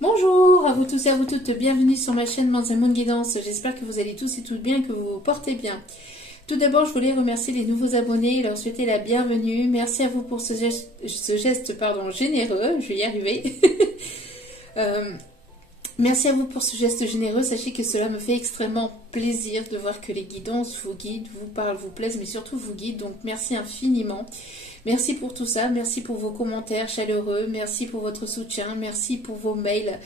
Bonjour à vous tous et à vous toutes, bienvenue sur ma chaîne Mondes et Monde Guidance. J'espère que vous allez tous et toutes bien et que vous vous portez bien. Tout d'abord, je voulais remercier les nouveaux abonnés et leur souhaiter la bienvenue. Merci à vous pour ce geste généreux, je vais y arriver. Merci à vous pour ce geste généreux. Sachez que cela me fait extrêmement plaisir de voir que les guidances vous guident, vous parlent, vous plaisent, mais surtout vous guident. Donc merci infiniment. Merci pour tout ça. Merci pour vos commentaires chaleureux. Merci pour votre soutien. Merci pour vos mails.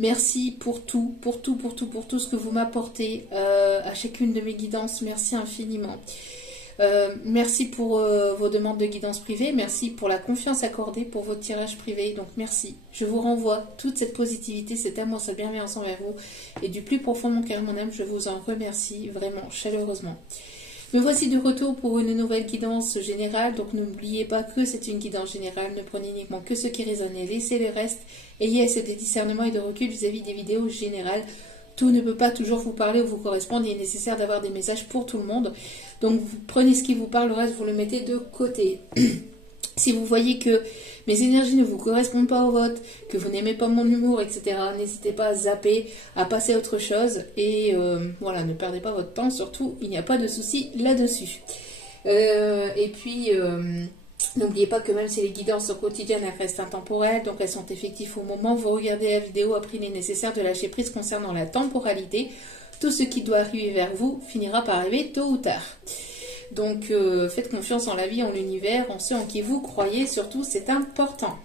Merci pour tout ce que vous m'apportez à chacune de mes guidances. Merci infiniment. Merci pour vos demandes de guidance privée, merci pour la confiance accordée pour vos tirages privés, donc merci. Je vous renvoie toute cette positivité, cet amour, cette bienveillance envers vous, et du plus profond de mon cœur, mon âme, je vous en remercie vraiment chaleureusement. Me voici de retour pour une nouvelle guidance générale, donc n'oubliez pas que c'est une guidance générale, ne prenez uniquement que ce qui résonne et laissez le reste, ayez assez de discernement et de recul vis-à-vis des vidéos générales. Tout ne peut pas toujours vous parler ou vous correspondre, il est nécessaire d'avoir des messages pour tout le monde. Donc vous prenez ce qui vous parle, le reste vous le mettez de côté. Si vous voyez que mes énergies ne vous correspondent pas au vote, que vous n'aimez pas mon humour, etc., n'hésitez pas à zapper, à passer à autre chose. Et voilà, ne perdez pas votre temps, surtout, il n'y a pas de souci là-dessus. Et puis... n'oubliez pas que même si les guidances sont quotidiennes, elles restent intemporelles, donc elles sont effectives au moment où vous regardez la vidéo. Après, il est nécessaire de lâcher prise concernant la temporalité. Tout ce qui doit arriver vers vous finira par arriver tôt ou tard. Donc faites confiance en la vie, en l'univers, en ceux en qui vous croyez, surtout c'est important.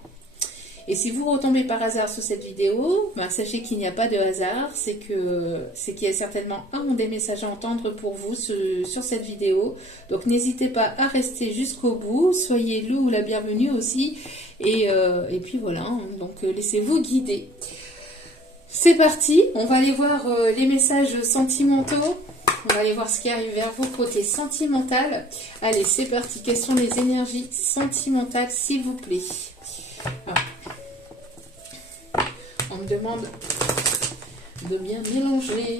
Et si vous retombez par hasard sur cette vidéo, ben, sachez qu'il n'y a pas de hasard, c'est qu'il y a certainement un des messages à entendre pour vous sur cette vidéo. Donc n'hésitez pas à rester jusqu'au bout, soyez le ou la bienvenue aussi. Et puis voilà, donc laissez-vous guider. C'est parti, on va aller voir les messages sentimentaux. On va aller voir ce qui arrive vers vous côté sentimental. Allez, c'est parti. Quelles sont les énergies sentimentales, s'il vous plaît? Alors, on me demande de bien mélanger.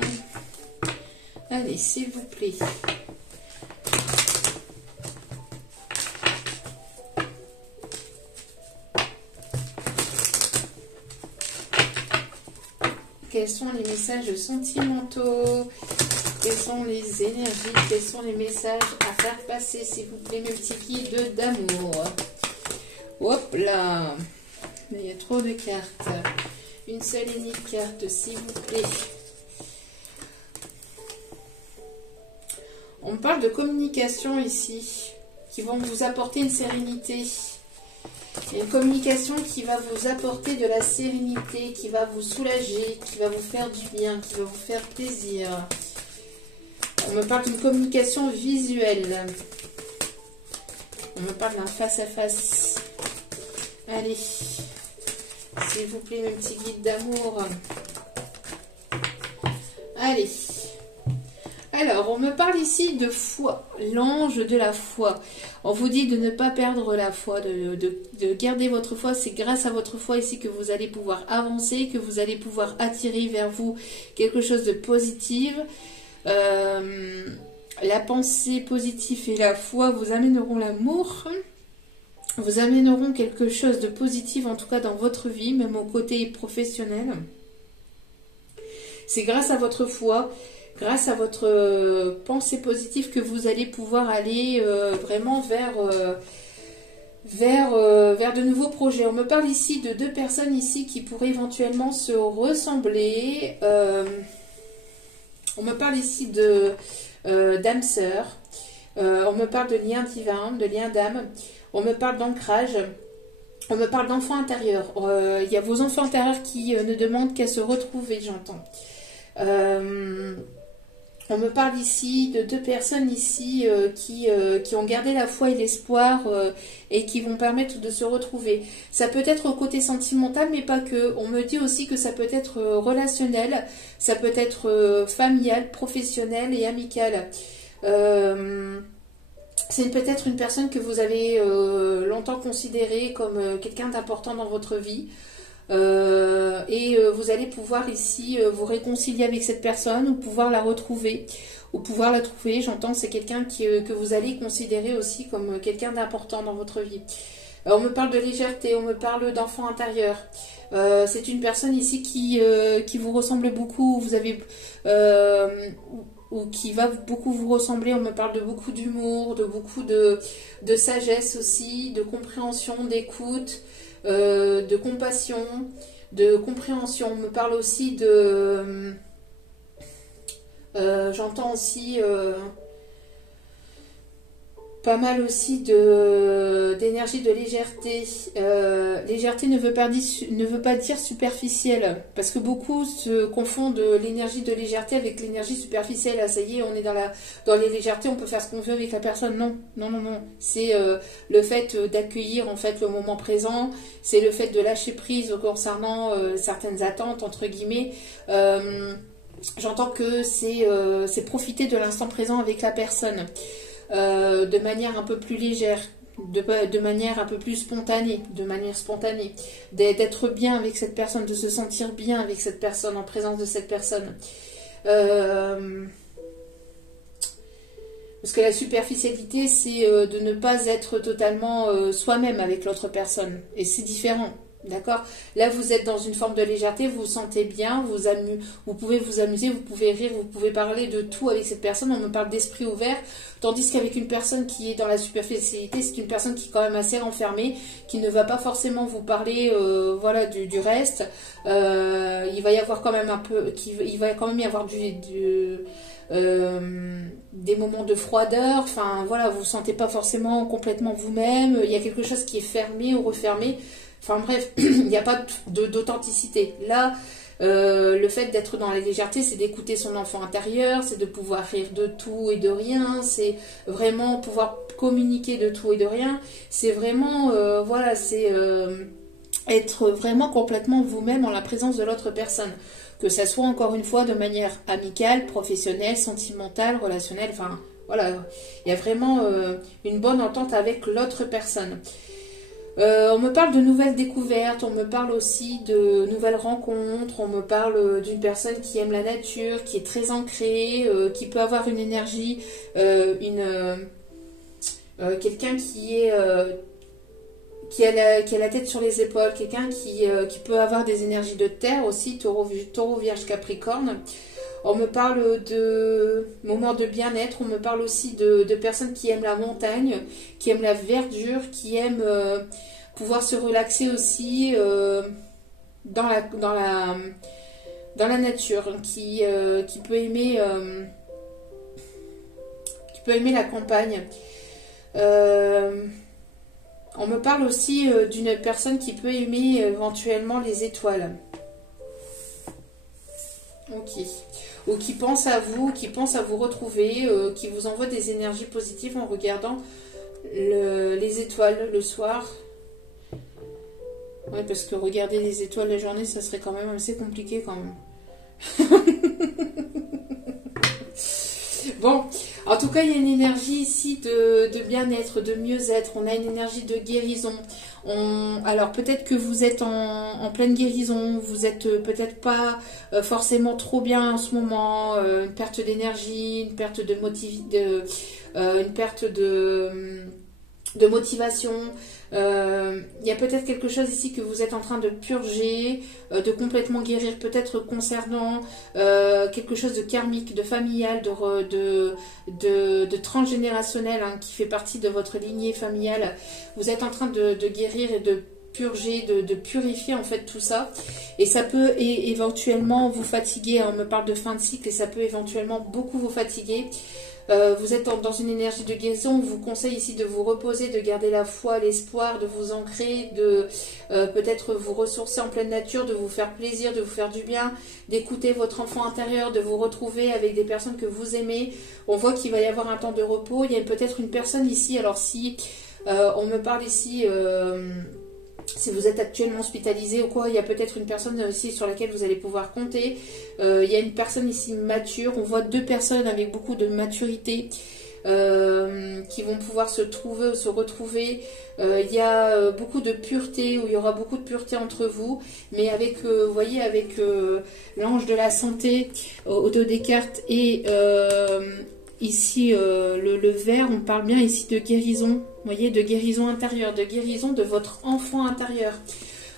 Allez, s'il vous plaît. Quels sont les messages sentimentaux? Quelles sont les énergies? Quels sont les messages à faire passer, s'il vous plaît, mes petits guides d'amour? Hop là! Il y a trop de cartes. Une seule et unique carte, s'il vous plaît. On me parle de communication ici, qui vont vous apporter une sérénité. Une communication qui va vous apporter de la sérénité, qui va vous soulager, qui va vous faire du bien, qui va vous faire plaisir. On me parle d'une communication visuelle. On me parle d'un face-à-face. Allez, s'il vous plaît, mes petits guides d'amour. Allez. Alors, on me parle ici de foi, l'ange de la foi. On vous dit de ne pas perdre la foi, de garder votre foi. C'est grâce à votre foi ici que vous allez pouvoir avancer, que vous allez pouvoir attirer vers vous quelque chose de positif. La pensée positive et la foi vous amèneront l'amour. Vous amèneront quelque chose de positif, en tout cas dans votre vie, même au côté professionnel. C'est grâce à votre foi, grâce à votre pensée positive que vous allez pouvoir aller vraiment vers de nouveaux projets. On me parle ici de deux personnes ici qui pourraient éventuellement se ressembler. On me parle ici de d'âme sœur. On me parle de lien divin, de lien d'âme. On me parle d'ancrage. On me parle d'enfants intérieurs. Il y a vos enfants intérieurs qui ne demandent qu'à se retrouver, j'entends. On me parle ici de deux personnes ici qui ont gardé la foi et l'espoir et qui vont permettre de se retrouver. Ça peut être au côté sentimental, mais pas que. On me dit aussi que ça peut être relationnel, ça peut être familial, professionnel et amical. C'est peut-être une personne que vous avez longtemps considérée comme quelqu'un d'important dans votre vie. Vous allez pouvoir ici vous réconcilier avec cette personne ou pouvoir la retrouver. Ou pouvoir la trouver, j'entends, c'est quelqu'un que vous allez considérer aussi comme quelqu'un d'important dans votre vie. On me parle de légèreté, on me parle d'enfant intérieur. C'est une personne ici qui vous ressemble beaucoup. Vous avez... ou qui va beaucoup vous ressembler. On me parle de beaucoup d'humour, de beaucoup de sagesse aussi, de compréhension, d'écoute, de compassion, de compréhension. On me parle aussi de... j'entends aussi pas mal aussi d'énergie, de légèreté. Légèreté ne veut pas dire superficielle, parce que beaucoup se confondent l'énergie de légèreté avec l'énergie superficielle. Ah, ça y est, on est dans les légèretés, on peut faire ce qu'on veut avec la personne. Non, non, non, non. C'est le fait d'accueillir en fait le moment présent. C'est le fait de lâcher prise concernant certaines attentes entre guillemets. J'entends que c'est profiter de l'instant présent avec la personne. De manière un peu plus légère, de manière un peu plus spontanée, d'être bien avec cette personne, de se sentir bien avec cette personne, en présence de cette personne. Parce que la superficialité, c'est de ne pas être totalement soi-même avec l'autre personne. Et c'est différent. D'accord? Là, vous êtes dans une forme de légèreté, vous vous sentez bien, vous pouvez vous amuser, vous pouvez rire, vous pouvez parler de tout avec cette personne. On me parle d'esprit ouvert, tandis qu'avec une personne qui est dans la superficialité, c'est une personne qui est quand même assez renfermée, qui ne va pas forcément vous parler voilà, du reste. Il va y avoir quand même un peu, il va quand même y avoir des moments de froideur. Enfin, voilà, vous ne vous sentez pas forcément complètement vous-même. Il y a quelque chose qui est fermé ou refermé. Enfin bref, il n'y a pas d'authenticité. Là, le fait d'être dans la légèreté, c'est d'écouter son enfant intérieur, c'est de pouvoir rire de tout et de rien, c'est vraiment pouvoir communiquer de tout et de rien. C'est vraiment, voilà, c'est être vraiment complètement vous-même en la présence de l'autre personne. Que ça soit encore une fois de manière amicale, professionnelle, sentimentale, relationnelle, enfin voilà, il y a vraiment une bonne entente avec l'autre personne. On me parle de nouvelles découvertes, on me parle aussi de nouvelles rencontres, on me parle d'une personne qui aime la nature, qui est très ancrée, qui peut avoir une énergie, quelqu'un qui a la tête sur les épaules, quelqu'un qui peut avoir des énergies de terre aussi, taureau, vierge, capricorne. On me parle de moments de bien-être, on me parle aussi de personnes qui aiment la montagne, qui aiment la verdure, qui aiment pouvoir se relaxer aussi dans la nature, qui peut aimer la campagne. On me parle aussi d'une personne qui peut aimer éventuellement les étoiles. Ok. Ou qui pense à vous, qui pense à vous retrouver, qui vous envoie des énergies positives en regardant les étoiles le soir. Ouais, parce que regarder les étoiles la journée, ça serait quand même assez compliqué quand même. Bon, en tout cas, il y a une énergie ici de bien-être, de mieux-être. On a une énergie de guérison. Alors, peut-être que vous êtes en pleine guérison. Vous êtes peut-être pas forcément trop bien en ce moment. Une perte d'énergie, une perte de motivation. Il y a peut-être quelque chose ici que vous êtes en train de purger, de complètement guérir, peut-être concernant quelque chose de karmique, de familial, de transgénérationnel, hein, qui fait partie de votre lignée familiale. Vous êtes en train de guérir et de purger, de purifier en fait tout ça. Et ça peut éventuellement vous fatiguer. On me parle de fin de cycle et ça peut éventuellement beaucoup vous fatiguer. Vous êtes dans une énergie de guérison. On vous conseille ici de vous reposer, de garder la foi, l'espoir, de vous ancrer, de peut-être vous ressourcer en pleine nature, de vous faire plaisir, de vous faire du bien, d'écouter votre enfant intérieur, de vous retrouver avec des personnes que vous aimez. On voit qu'il va y avoir un temps de repos. Il y a peut-être une personne ici, alors si on me parle ici... si vous êtes actuellement hospitalisé ou quoi, il y a peut-être une personne aussi sur laquelle vous allez pouvoir compter. Il y a une personne ici mature. On voit deux personnes avec beaucoup de maturité qui vont pouvoir se trouver ou se retrouver. Il y a beaucoup de pureté, où il y aura beaucoup de pureté entre vous. Mais avec, vous voyez, avec l'ange de la santé au dos des cartes et ici, le vert, on parle bien ici de guérison. Vous voyez, de guérison intérieure, de guérison de votre enfant intérieur,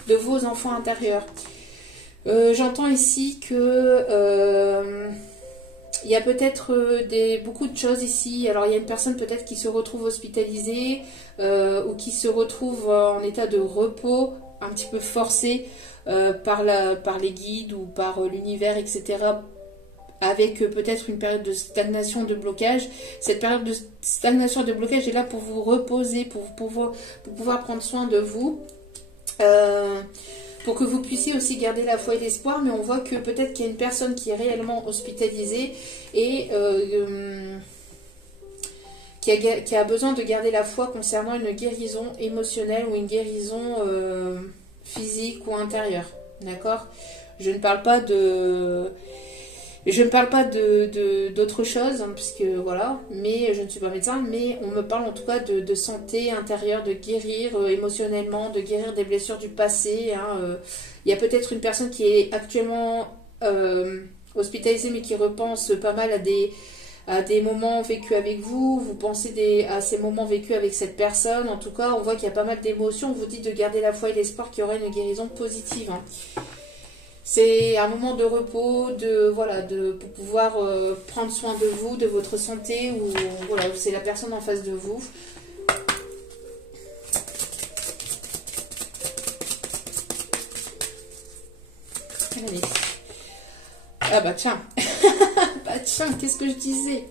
de vos enfants intérieurs. J'entends ici que il y a peut-être beaucoup de choses ici. Alors il y a une personne peut-être qui se retrouve hospitalisée ou qui se retrouve en état de repos, un petit peu forcé par les guides ou par l'univers, etc. Avec peut-être une période de stagnation, de blocage. Cette période de stagnation, de blocage est là pour vous reposer, pour pouvoir prendre soin de vous. Pour que vous puissiez aussi garder la foi et l'espoir, mais on voit que peut-être qu'il y a une personne qui est réellement hospitalisée et qui a besoin de garder la foi concernant une guérison émotionnelle ou une guérison physique ou intérieure. D'accord ? Je ne parle pas d'autre chose, hein, puisque voilà, mais je ne suis pas médecin, mais on me parle en tout cas de santé intérieure, de guérir émotionnellement, de guérir des blessures du passé. Hein, il y a peut-être une personne qui est actuellement hospitalisée, mais qui repense pas mal à des moments vécus avec vous. Vous pensez à ces moments vécus avec cette personne. En tout cas, on voit qu'il y a pas mal d'émotions. On vous dit de garder la foi et l'espoir qu'il y aura une guérison positive. Hein. C'est un moment de repos, pour pouvoir prendre soin de vous, de votre santé, ou voilà, c'est la personne en face de vous. Allez. Ah bah tiens, qu'est-ce que je disais ?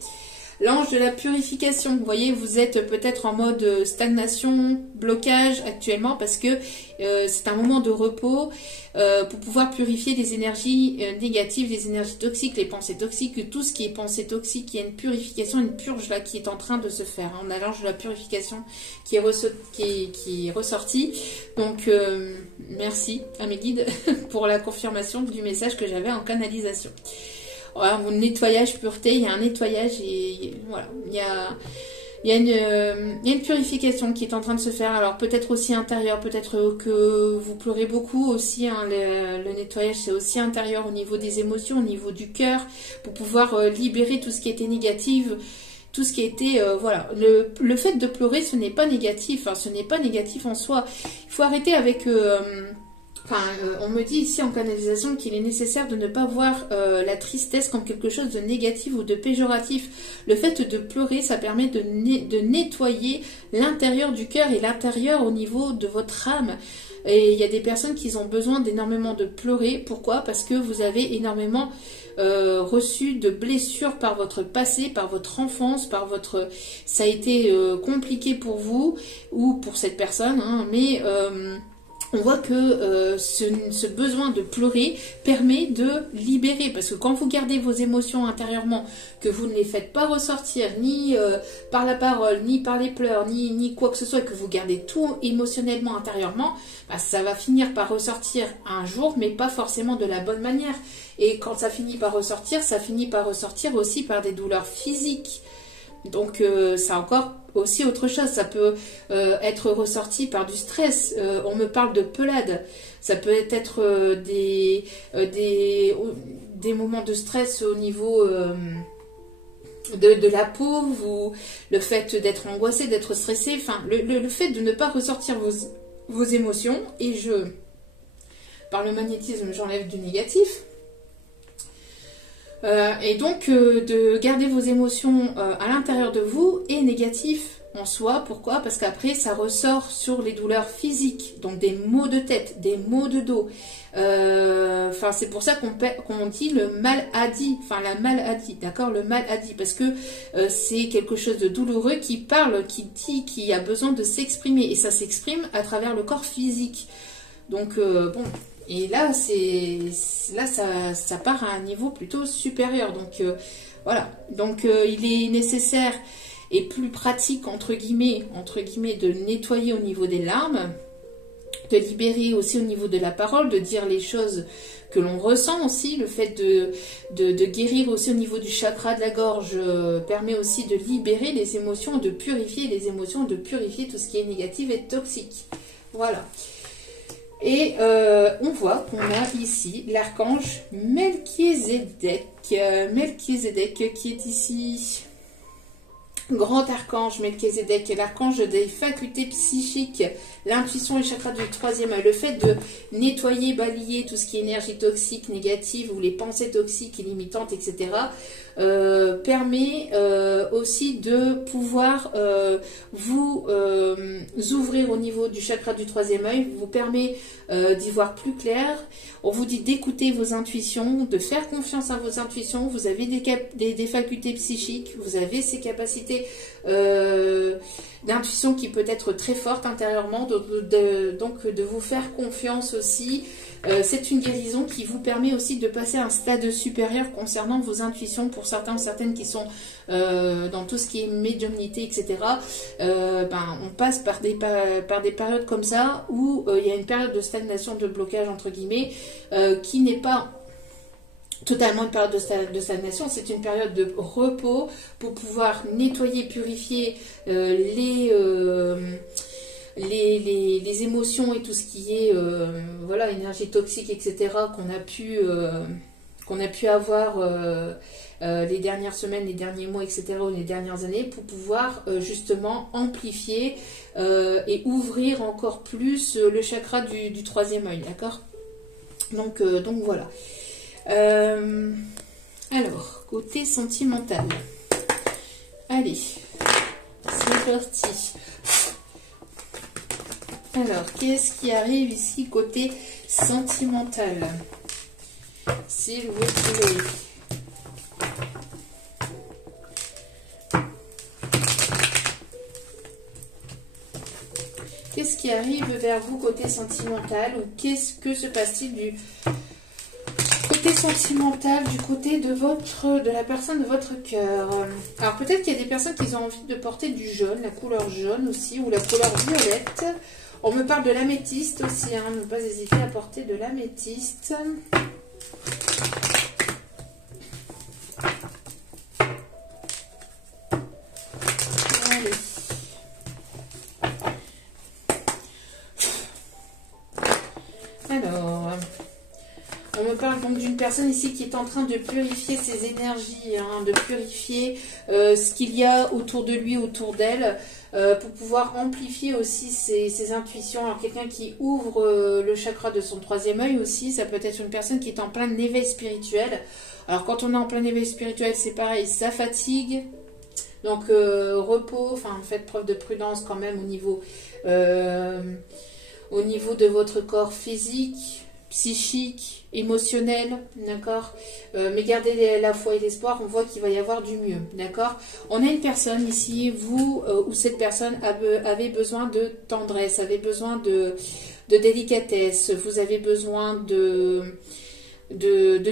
L'ange de la purification, vous voyez, vous êtes peut-être en mode stagnation, blocage actuellement parce que c'est un moment de repos pour pouvoir purifier les énergies négatives, les énergies toxiques, les pensées toxiques, tout ce qui est pensée toxique. Il y a une purification, une purge là qui est en train de se faire. On a l'ange de la purification qui est ressorti. Donc merci à mes guides pour la confirmation du message que j'avais en canalisation. Voilà, mon nettoyage, pureté, il y a un nettoyage et voilà, il y a une purification qui est en train de se faire. Alors peut-être aussi intérieur, peut-être que vous pleurez beaucoup aussi. Hein, le nettoyage c'est aussi intérieur au niveau des émotions, au niveau du cœur, pour pouvoir libérer tout ce qui était négatif. Tout ce qui était, voilà, le fait de pleurer, ce n'est pas négatif, hein, ce n'est pas négatif en soi. Il faut arrêter avec... on me dit ici en canalisation qu'il est nécessaire de ne pas voir la tristesse comme quelque chose de négatif ou de péjoratif. Le fait de pleurer, ça permet de nettoyer l'intérieur du cœur et l'intérieur au niveau de votre âme. Et il y a des personnes qui ont besoin d'énormément de pleurer. Pourquoi ? Parce que vous avez énormément reçu de blessures par votre passé, par votre enfance, ça a été compliqué pour vous ou pour cette personne, hein, mais... on voit que ce besoin de pleurer permet de libérer. Parce que quand vous gardez vos émotions intérieurement, que vous ne les faites pas ressortir, ni par la parole, ni par les pleurs, ni quoi que ce soit, que vous gardez tout émotionnellement intérieurement, bah, ça va finir par ressortir un jour, mais pas forcément de la bonne manière. Et quand ça finit par ressortir aussi par des douleurs physiques. Donc c'est encore aussi autre chose, ça peut être ressorti par du stress, on me parle de pelade, ça peut être des moments de stress au niveau de la peau, le fait d'être angoissé, d'être stressé, enfin le fait de ne pas ressortir vos émotions, et par le magnétisme j'enlève du négatif. Et donc de garder vos émotions à l'intérieur de vous est négatif en soi. Pourquoi ? Parce qu'après ça ressort sur les douleurs physiques, donc des maux de tête, des maux de dos. C'est pour ça qu'on dit le maladie, la maladie, d'accord ? Le maladie, parce que c'est quelque chose de douloureux qui parle, qui dit, qui a besoin de s'exprimer, et ça s'exprime à travers le corps physique. Donc bon. Et là, ça part à un niveau plutôt supérieur. Donc, voilà. Donc, il est nécessaire et plus pratique, entre guillemets, de nettoyer au niveau des larmes, de libérer aussi au niveau de la parole, de dire les choses que l'on ressent aussi. Le fait de guérir aussi au niveau du chakra de la gorge permet aussi de libérer les émotions, de purifier les émotions, de purifier tout ce qui est négatif et toxique. Voilà. Et on voit qu'on a ici l'archange Melchizedek qui est ici. Grand archange Melchizedek, l'archange des facultés psychiques, l'intuition et le chakra du troisième œil. Le fait de nettoyer, balayer tout ce qui est énergie toxique, négative ou les pensées toxiques et limitantes, etc. Permet aussi de pouvoir vous ouvrir au niveau du chakra du troisième œil, vous permet d'y voir plus clair. On vous dit d'écouter vos intuitions, de faire confiance à vos intuitions. Vous avez des facultés psychiques, vous avez ces capacités d'intuition qui peut être très forte intérieurement, donc de vous faire confiance aussi. C'est une guérison qui vous permet aussi de passer à un stade supérieur concernant vos intuitions pour certains ou certaines qui sont dans tout ce qui est médiumnité, etc. On passe par des périodes comme ça où il y a une période de stagnation, de blocage entre guillemets, qui n'est pas totalement une période de stagnation, c'est une période de repos pour pouvoir nettoyer, purifier les émotions et tout ce qui est voilà, énergie toxique, etc. qu'on a pu avoir les dernières semaines, les derniers mois, etc. ou les dernières années, pour pouvoir justement amplifier et ouvrir encore plus le chakra du troisième œil, d'accord? Donc voilà. Alors, côté sentimental. Allez, c'est parti. Alors, qu'est-ce qui arrive ici côté sentimental, s'il vous plaît? Qu'est-ce qui arrive vers vous côté sentimental, ou qu'est-ce que se passe-t-il du côté sentimental, du côté de la personne de votre cœur? Alors peut-être qu'il y a des personnes qui ont envie de porter du jaune, la couleur jaune aussi, ou la couleur violette. On me parle de l'améthyste aussi, hein, ne pas hésiter à porter de l'améthyste. Allez. Alors, on me parle donc d'une personne ici qui est en train de purifier ses énergies, hein, de purifier ce qu'il y a autour de lui, autour d'elle, pour pouvoir amplifier aussi ses intuitions. Alors quelqu'un qui ouvre le chakra de son troisième œil aussi, ça peut être une personne qui est en plein éveil spirituel. Alors quand on est en plein éveil spirituel, c'est pareil, ça fatigue. Donc repos, enfin faites preuve de prudence quand même au niveau de votre corps physique, psychique, émotionnel, d'accord, mais gardez la foi et l'espoir, on voit qu'il va y avoir du mieux, d'accord. On a une personne ici, vous ou cette personne avait besoin de tendresse, avait besoin de délicatesse, vous avez besoin de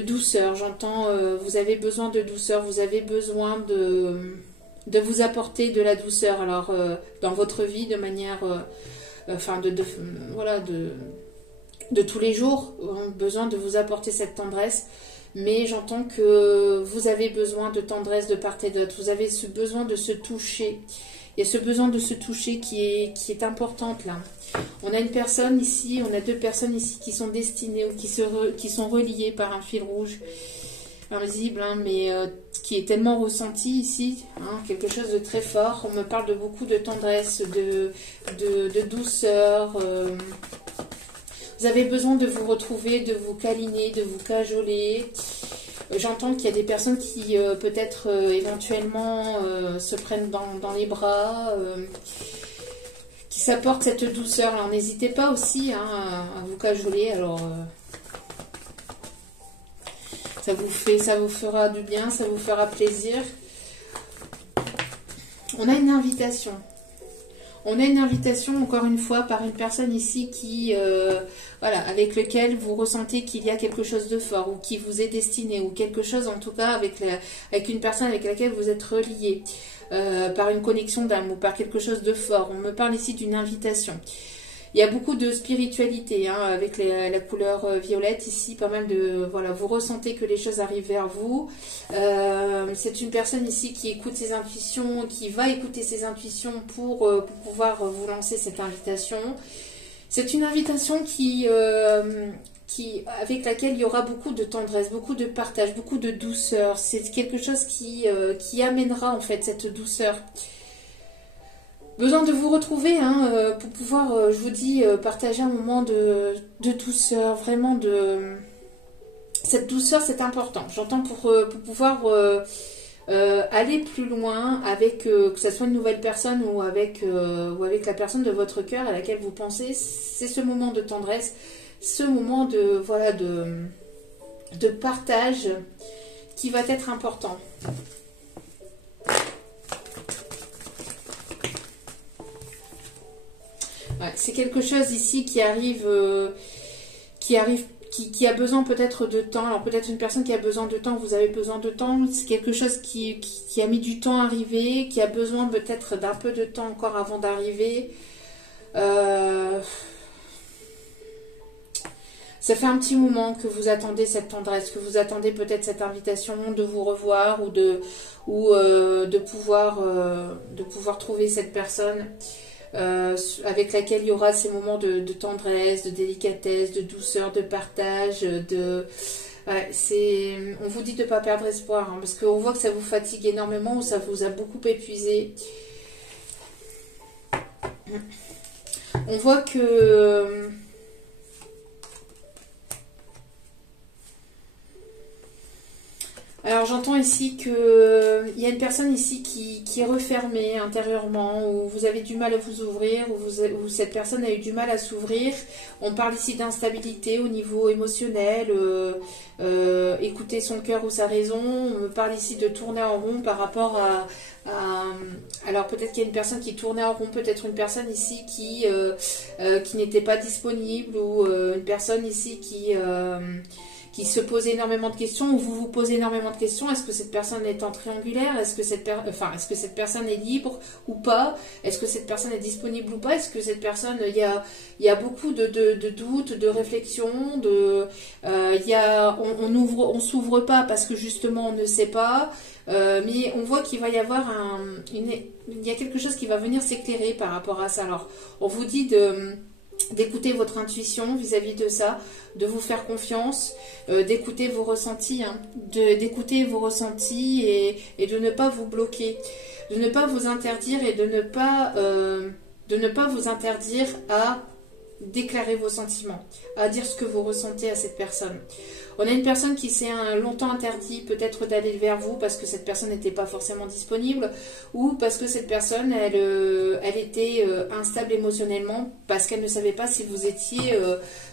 douceur, j'entends, vous avez besoin de douceur, vous avez besoin de vous apporter de la douceur, alors dans votre vie de manière, voilà, de tous les jours, ont besoin de vous apporter cette tendresse, mais j'entends que vous avez besoin de tendresse de part et d'autre, vous avez ce besoin de se toucher, il y a ce besoin de se toucher qui est importante là. On a une personne ici, on a deux personnes ici qui sont destinées ou qui sont reliées par un fil rouge, invisible, hein, mais qui est tellement ressenti ici, hein, quelque chose de très fort. On me parle de beaucoup de tendresse, de douceur. Vous avez besoin de vous retrouver, de vous câliner, de vous cajoler. J'entends qu'il y a des personnes qui peut-être éventuellement se prennent dans les bras, qui s'apportent cette douceur. Alors n'hésitez pas aussi, hein, à vous cajoler. Alors ça vous fera du bien, ça vous fera plaisir. On a une invitation. On a une invitation, encore une fois, par une personne ici qui, voilà, avec lequel vous ressentez qu'il y a quelque chose de fort, ou qui vous est destiné, ou quelque chose, en tout cas, avec une personne avec laquelle vous êtes relié, par une connexion d'âme, ou par quelque chose de fort. On me parle ici d'une invitation. Il y a beaucoup de spiritualité, hein, avec la couleur violette ici, pas mal de... Voilà, vous ressentez que les choses arrivent vers vous. C'est une personne ici qui écoute ses intuitions, qui va écouter ses intuitions pour pouvoir vous lancer cette invitation. C'est une invitation qui avec laquelle il y aura beaucoup de tendresse, beaucoup de partage, beaucoup de douceur. C'est quelque chose qui amènera en fait cette douceur. Besoin de vous retrouver hein, pour pouvoir, je vous dis, partager un moment de douceur, vraiment de... Cette douceur, c'est important. J'entends pour pouvoir aller plus loin avec, que ce soit une nouvelle personne ou avec la personne de votre cœur à laquelle vous pensez, c'est ce moment de tendresse, ce moment de, voilà, de partage qui va être important. Ouais, c'est quelque chose ici qui arrive qui a besoin peut-être de temps. Alors peut-être une personne qui a besoin de temps, vous avez besoin de temps. C'est quelque chose qui a mis du temps à arriver, qui a besoin peut-être d'un peu de temps encore avant d'arriver. Ça fait un petit moment que vous attendez cette tendresse, que vous attendez peut-être cette invitation de vous revoir ou de pouvoir trouver cette personne. Avec laquelle il y aura ces moments de tendresse, de délicatesse, de douceur, de partage, ouais, on vous dit de ne pas perdre espoir, hein, parce qu'on voit que ça vous fatigue énormément ou ça vous a beaucoup épuisé. On voit que... Alors j'entends ici que il y a une personne ici qui est refermée intérieurement, où vous avez du mal à vous ouvrir, où cette personne a eu du mal à s'ouvrir. On parle ici d'instabilité au niveau émotionnel, écouter son cœur ou sa raison. On me parle ici de tourner en rond par rapport alors peut-être qu'il y a une personne qui tournait en rond, peut-être une personne ici qui n'était pas disponible, ou une personne ici qui se pose énormément de questions, ou vous vous posez énormément de questions. Est-ce que cette personne est en triangulaire? Est-ce que cette personne est libre ou pas? Est-ce que cette personne est disponible ou pas? Est-ce que cette personne, il y a beaucoup de doutes, de réflexions, on s'ouvre pas parce que justement on ne sait pas, mais on voit qu'il va y avoir il y a quelque chose qui va venir s'éclairer par rapport à ça. Alors, on vous dit d'écouter votre intuition vis-à-vis de ça, de vous faire confiance, d'écouter vos ressentis, hein, d'écouter vos ressentis et de ne pas vous bloquer, de ne pas vous interdire et de ne pas vous interdire à déclarer vos sentiments, à dire ce que vous ressentez à cette personne. On a une personne qui s'est longtemps interdit peut-être d'aller vers vous parce que cette personne n'était pas forcément disponible, ou parce que cette personne, elle était instable émotionnellement, parce qu'elle ne savait pas si vous étiez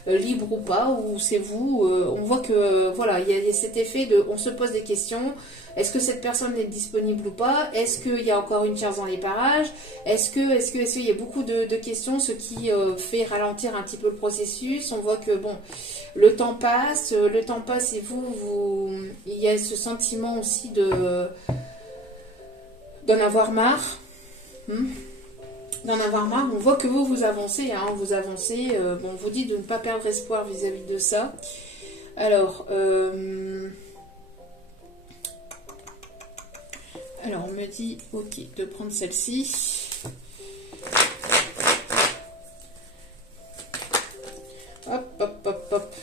libre ou pas, ou c'est vous. On voit que voilà, il y a cet effet de, on se pose des questions. Est-ce que cette personne est disponible ou pas? Est-ce qu'il y a encore une chance dans les parages? Est-ce qu'il y a beaucoup de questions, ce qui fait ralentir un petit peu le processus? On voit que bon, le temps passe et il y a ce sentiment aussi d'en avoir marre. D'en avoir marre. On voit que vous avancez, hein, vous avancez. Bon, on vous dit de ne pas perdre espoir vis-à-vis de ça. Alors, on me dit, ok, de prendre celle-ci. Hop, hop, hop, hop.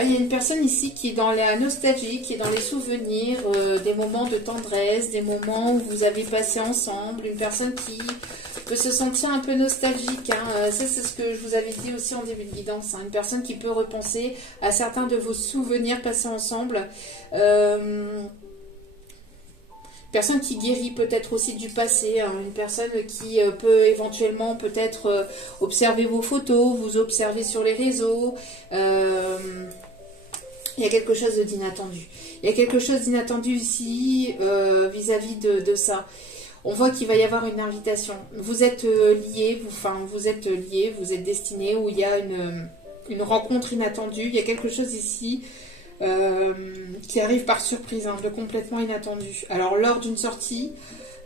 Il y a une personne ici qui est dans la nostalgie, qui est dans les souvenirs, des moments de tendresse, des moments où vous avez passé ensemble. Une personne qui peut se sentir un peu nostalgique, hein. Ça, c'est ce que je vous avais dit aussi en début de guidance, hein. Une personne qui peut repenser à certains de vos souvenirs passés ensemble. Personne qui guérit peut-être aussi du passé, hein. Une personne qui peut éventuellement peut-être observer vos photos, vous observer sur les réseaux. Il y a quelque chose d'inattendu. Il y a quelque chose d'inattendu ici vis-à-vis de ça. On voit qu'il va y avoir une invitation. Vous êtes liés, vous êtes destinés, où il y a une rencontre inattendue. Il y a quelque chose ici qui arrive par surprise, hein, de complètement inattendu. Alors, lors d'une sortie,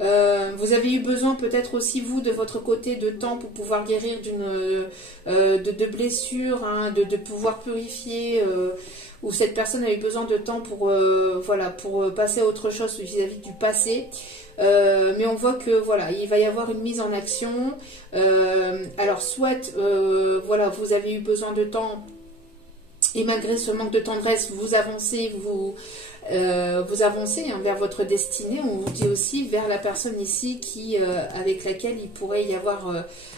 vous avez eu besoin peut-être aussi, vous, de votre côté, de temps pour pouvoir guérir de blessures, hein, de pouvoir purifier, où cette personne a eu besoin de temps pour passer à autre chose vis-à-vis du passé. Mais on voit que voilà, il va y avoir une mise en action. Alors, soit vous avez eu besoin de temps Et malgré ce manque de tendresse, vous avancez, vous avancez hein, vers votre destinée. On vous dit aussi vers la personne ici avec laquelle il pourrait y avoir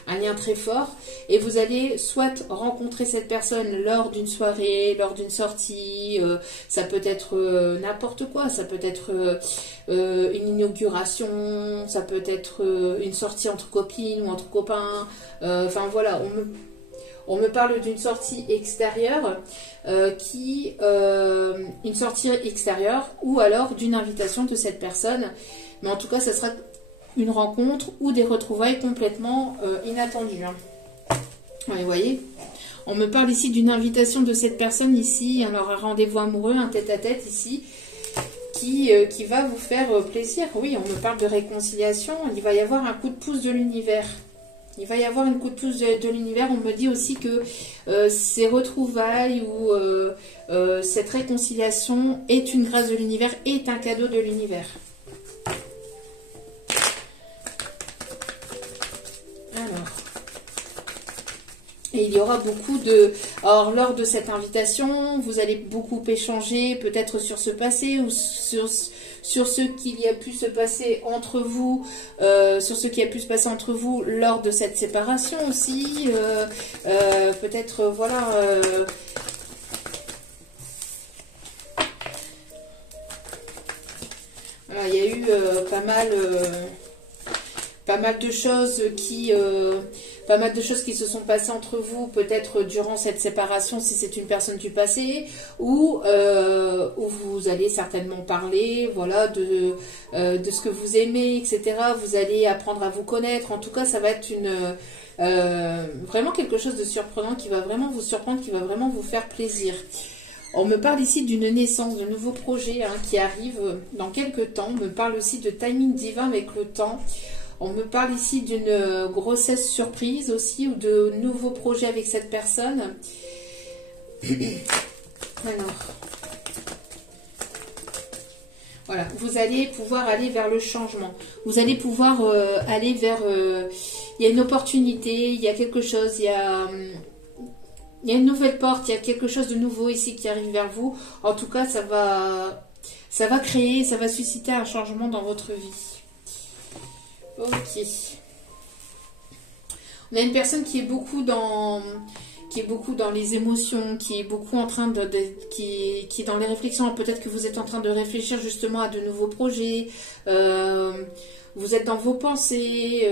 un lien très fort. Et vous allez soit rencontrer cette personne lors d'une soirée, lors d'une sortie. Ça peut être n'importe quoi. Ça peut être une inauguration. Ça peut être une sortie entre copines ou entre copains. Enfin voilà, on me parle d'une sortie extérieure, une sortie extérieure ou alors d'une invitation de cette personne. Mais en tout cas, ça sera une rencontre ou des retrouvailles complètement inattendues. Hein. Ouais, vous voyez, on me parle ici d'une invitation de cette personne ici, alors un rendez-vous amoureux, un tête-à-tête ici, qui va vous faire plaisir. Oui, on me parle de réconciliation, il va y avoir un coup de pouce de l'univers. Il va y avoir une coup de pouce de l'univers. On me dit aussi que ces retrouvailles ou cette réconciliation est une grâce de l'univers, est un cadeau de l'univers. Alors. Et il y aura beaucoup de... Alors, lors de cette invitation, vous allez beaucoup échanger, peut-être sur ce passé ou sur ce qu'il y a pu se passer entre vous, lors de cette séparation aussi. Peut-être, voilà... voilà, il y a eu pas mal de choses qui... pas mal de choses qui se sont passées entre vous, peut-être durant cette séparation, si c'est une personne du passé, où vous allez certainement parler, voilà, de ce que vous aimez, etc. Vous allez apprendre à vous connaître. En tout cas, ça va être vraiment quelque chose de surprenant qui va vraiment vous surprendre, qui va vraiment vous faire plaisir. On me parle ici d'une naissance, de nouveaux projets hein, qui arrivent dans quelques temps. On me parle aussi de timing divin avec le temps. On me parle ici d'une grossesse surprise aussi ou de nouveaux projets avec cette personne. Alors, voilà, vous allez pouvoir aller vers le changement. Vous allez pouvoir aller vers... il y a une opportunité, il y a quelque chose, il y a une nouvelle porte, il y a quelque chose de nouveau ici qui arrive vers vous. En tout cas, ça va créer, ça va susciter un changement dans votre vie. Ok. On a une personne qui est beaucoup dans les émotions, qui est beaucoup en train qui est dans les réflexions. Peut-être que vous êtes en train de réfléchir justement à de nouveaux projets. Vous êtes dans vos pensées.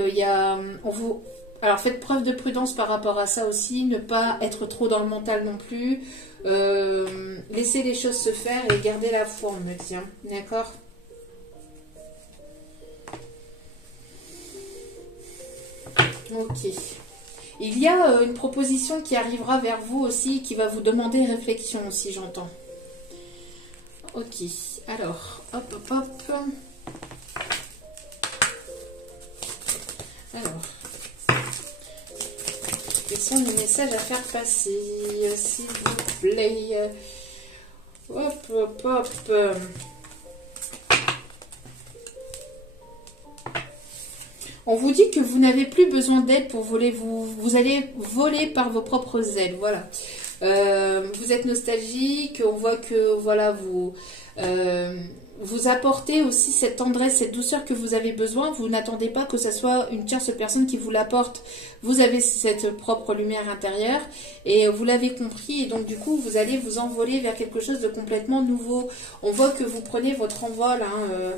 Alors faites preuve de prudence par rapport à ça aussi. Ne pas être trop dans le mental non plus. Laissez les choses se faire et gardez la foi, on me dit. Hein. D'accord ? Ok. Il y a une proposition qui arrivera vers vous aussi, qui va vous demander réflexion aussi, j'entends. Ok. Alors, hop, hop, hop. Alors. Quels sont les messages à faire passer, s'il vous plaît? Hop, hop, hop. On vous dit que vous n'avez plus besoin d'aide pour voler. Vous allez voler par vos propres ailes. Voilà. Vous êtes nostalgique. On voit que voilà, vous apportez aussi cette tendresse, cette douceur que vous avez besoin. Vous n'attendez pas que ce soit une tierce personne qui vous l'apporte. Vous avez cette propre lumière intérieure et vous l'avez compris. Et donc du coup, vous allez vous envoler vers quelque chose de complètement nouveau. On voit que vous prenez votre envol. Hein,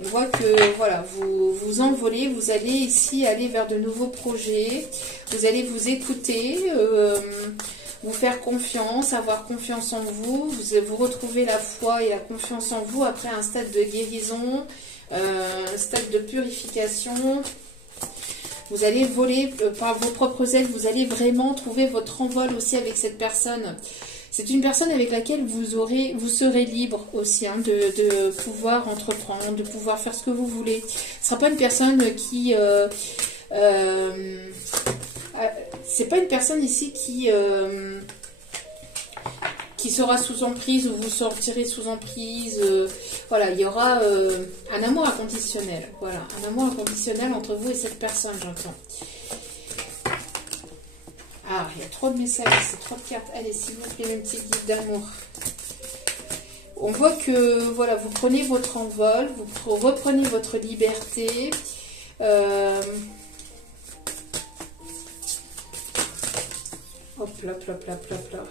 on voit que voilà, vous envolez. Vous allez ici aller vers de nouveaux projets. Vous allez vous écouter. Vous faire confiance, avoir confiance en vous, vous retrouvez la foi et la confiance en vous après un stade de guérison, un stade de purification. Vous allez voler par vos propres ailes, vous allez vraiment trouver votre envol aussi avec cette personne. C'est une personne avec laquelle vous serez libre aussi hein, de pouvoir entreprendre, de pouvoir faire ce que vous voulez. Ce ne sera pas une personne c'est pas une personne ici qui sera sous emprise ou vous sortirez sous emprise. Voilà, il y aura un amour inconditionnel. Voilà, un amour inconditionnel entre vous et cette personne, j'entends. Ah, il y a trop de messages, c'est trop de cartes. Allez, s'il vous plaît, mes petits guides d'amour. On voit que, voilà, vous prenez votre envol, vous reprenez votre liberté. Hop là, hop là, hop là, hop là.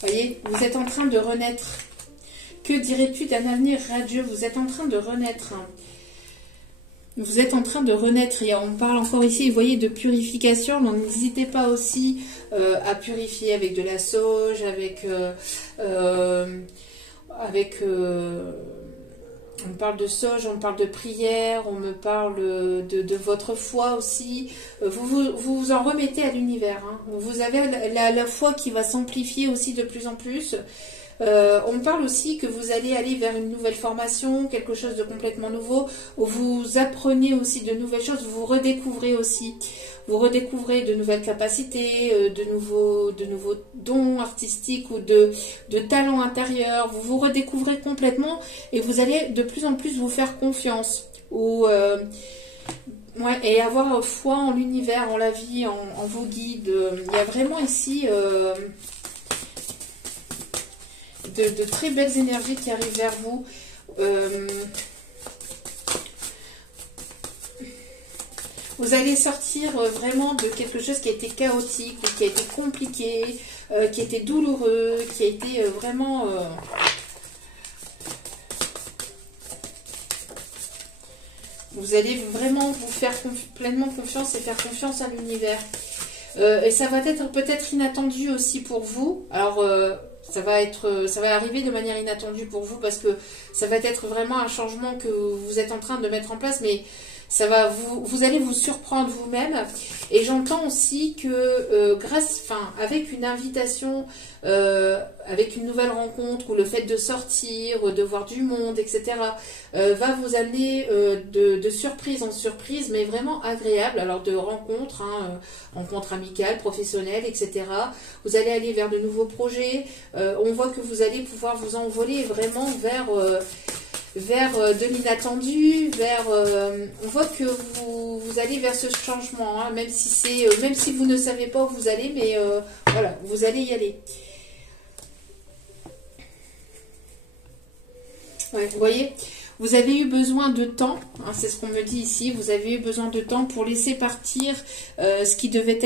Voyez, vous êtes en train de renaître. Que dirais-tu d'un avenir radieux? Vous êtes en train de renaître. Vous êtes en train de renaître. Et on parle encore ici, vous voyez, de purification. Donc n'hésitez pas aussi à purifier avec de la sauge, on parle de sauge, on parle de prière, on me parle de votre foi aussi. Vous en remettez à l'univers. Hein. Vous avez la foi qui va s'amplifier aussi de plus en plus. On me parle aussi que vous allez aller vers une nouvelle formation, quelque chose de complètement nouveau, où vous apprenez aussi de nouvelles choses, vous redécouvrez aussi. Vous redécouvrez de nouvelles capacités, de nouveaux dons artistiques ou de talents intérieurs. Vous vous redécouvrez complètement et vous allez de plus en plus vous faire confiance. Et avoir foi en l'univers, en la vie, en vos guides. Il y a vraiment ici de très belles énergies qui arrivent vers vous. Vous allez sortir vraiment de quelque chose qui a été chaotique, qui a été compliqué, qui a été douloureux, qui a été vraiment... Vous allez vraiment vous faire pleinement confiance et faire confiance à l'univers. Et ça va être peut-être inattendu aussi pour vous. Alors... ça va arriver de manière inattendue pour vous parce que ça va être vraiment un changement que vous êtes en train de mettre en place, mais ça va vous allez vous surprendre vous-même. Et j'entends aussi que avec une invitation, avec une nouvelle rencontre ou le fait de sortir, de voir du monde, etc., va vous amener de surprise en surprise, mais vraiment agréable. Alors de rencontres, rencontres amicales, professionnelles, etc. Vous allez aller vers de nouveaux projets. On voit que vous allez pouvoir vous envoler vraiment vers de l'inattendu, on voit que vous allez vers ce changement, hein, même si vous ne savez pas où vous allez, mais voilà, vous allez y aller. Ouais, vous voyez, vous avez eu besoin de temps, hein, c'est ce qu'on me dit ici, vous avez eu besoin de temps pour laisser partir ce qui devait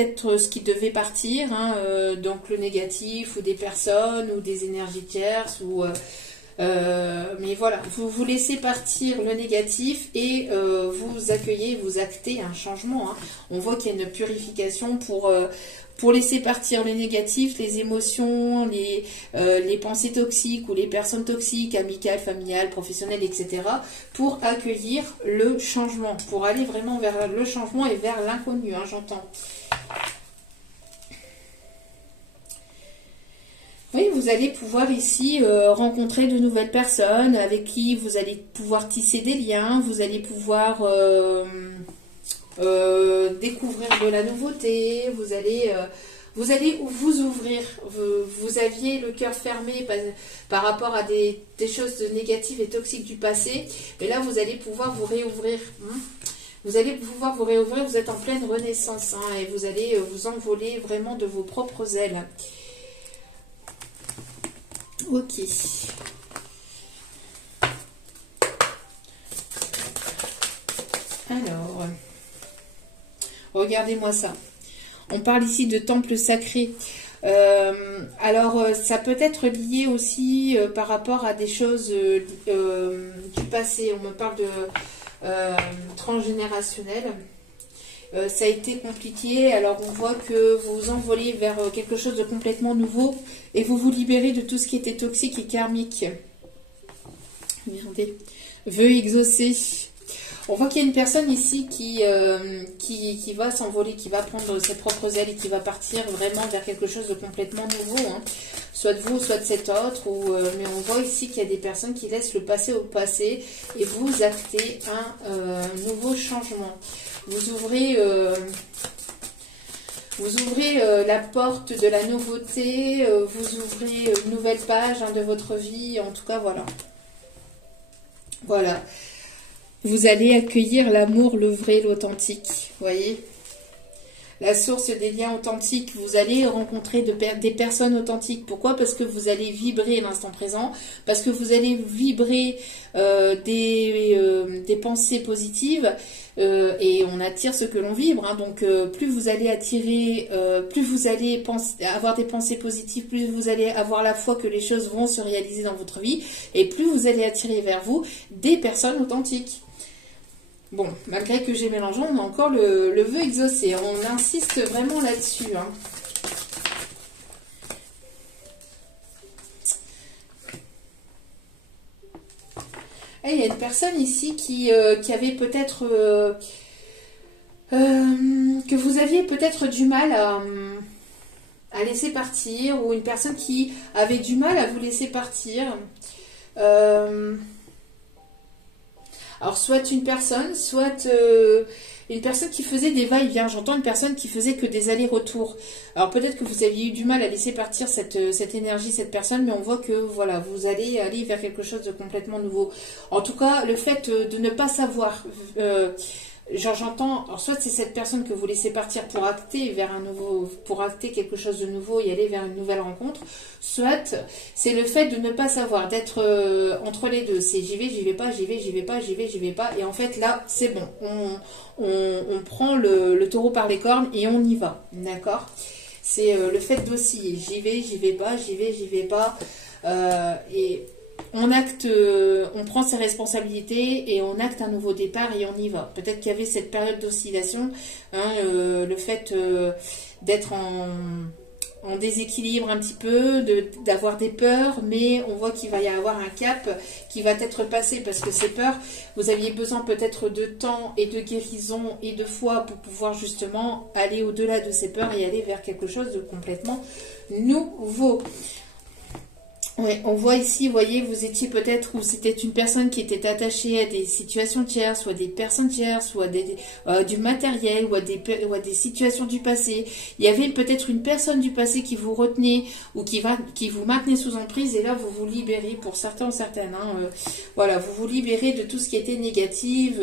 partir, hein, donc le négatif ou des personnes ou des énergies tierces mais voilà, vous laissez partir le négatif et vous accueillez, vous actez un changement. Hein. On voit qu'il y a une purification pour laisser partir le négatif, les émotions, les pensées toxiques ou les personnes toxiques, amicales, familiales, professionnelles, etc. pour accueillir le changement, pour aller vraiment vers le changement et vers l'inconnu, hein, j'entends. Oui, vous allez pouvoir ici rencontrer de nouvelles personnes avec qui vous allez pouvoir tisser des liens, vous allez pouvoir découvrir de la nouveauté, vous allez vous ouvrir. Vous aviez le cœur fermé par rapport à des choses négatives et toxiques du passé, et là vous allez pouvoir vous réouvrir. Hein. Vous allez pouvoir vous réouvrir, vous êtes en pleine renaissance, hein, et vous allez vous envoler vraiment de vos propres ailes. Ok. Alors, regardez-moi ça. On parle ici de temple sacré. Alors, ça peut être lié aussi par rapport à des choses du passé. On me parle de transgénérationnel. Ça a été compliqué, alors on voit que vous vous envolez vers quelque chose de complètement nouveau et vous vous libérez de tout ce qui était toxique et karmique. Regardez, vœux exaucés. On voit qu'il y a une personne ici qui va s'envoler, qui va prendre ses propres ailes et qui va partir vraiment vers quelque chose de complètement nouveau. Hein. Soit de vous, soit de cet autre. Mais on voit ici qu'il y a des personnes qui laissent le passé au passé et vous actez un nouveau changement. Vous ouvrez la porte de la nouveauté, vous ouvrez une nouvelle page, hein, de votre vie, en tout cas, voilà. Voilà. vous allez accueillir l'amour, le vrai, l'authentique. Vous voyez? La source des liens authentiques, vous allez rencontrer des personnes authentiques. Pourquoi? Parce que vous allez vibrer l'instant présent, parce que vous allez vibrer des pensées positives, et on attire ce que l'on vibre. Hein. Donc plus vous allez attirer, plus vous allez avoir des pensées positives, plus vous allez avoir la foi que les choses vont se réaliser dans votre vie, et plus vous allez attirer vers vous des personnes authentiques. Bon, malgré que j'ai mélangé, on a encore le vœu exaucé. On insiste vraiment là-dessus. Hein. Et il y a une personne ici qui avait peut-être... que vous aviez peut-être du mal à laisser partir, ou une personne qui avait du mal à vous laisser partir. Alors, soit une personne, soit une personne qui faisait des va-et-vient. J'entends une personne qui faisait que des allers-retours. Alors, peut-être que vous aviez eu du mal à laisser partir cette énergie, cette personne, mais on voit que, voilà, vous allez aller vers quelque chose de complètement nouveau. En tout cas, le fait de ne pas savoir... j'entends, alors soit c'est cette personne que vous laissez partir pour acter vers un nouveau, pour acter quelque chose de nouveau et aller vers une nouvelle rencontre, soit c'est le fait de ne pas savoir, d'être entre les deux. C'est j'y vais pas, j'y vais pas, j'y vais pas. Et en fait là, c'est bon, on prend le taureau par les cornes et on y va, d'accord? C'est le fait d'osciller, j'y vais pas, j'y vais pas, et on acte, on prend ses responsabilités et on acte un nouveau départ et on y va. Peut-être qu'il y avait cette période d'oscillation, hein, le fait d'être en déséquilibre un petit peu, d'avoir des peurs, mais on voit qu'il va y avoir un cap qui va être passé, parce que ces peurs, vous aviez besoin peut-être de temps et de guérison et de foi pour pouvoir justement aller au-delà de ces peurs et aller vers quelque chose de complètement nouveau. Oui, on voit ici, vous voyez, vous étiez peut-être, ou c'était une personne qui était attachée à des situations tierces, soit des personnes tierces, soit du matériel, ou à des situations du passé. Il y avait peut-être une personne du passé qui vous retenait, ou qui vous maintenait sous emprise, et là, vous vous libérez, pour certains ou certaines, hein, voilà, vous vous libérez de tout ce qui était négatif,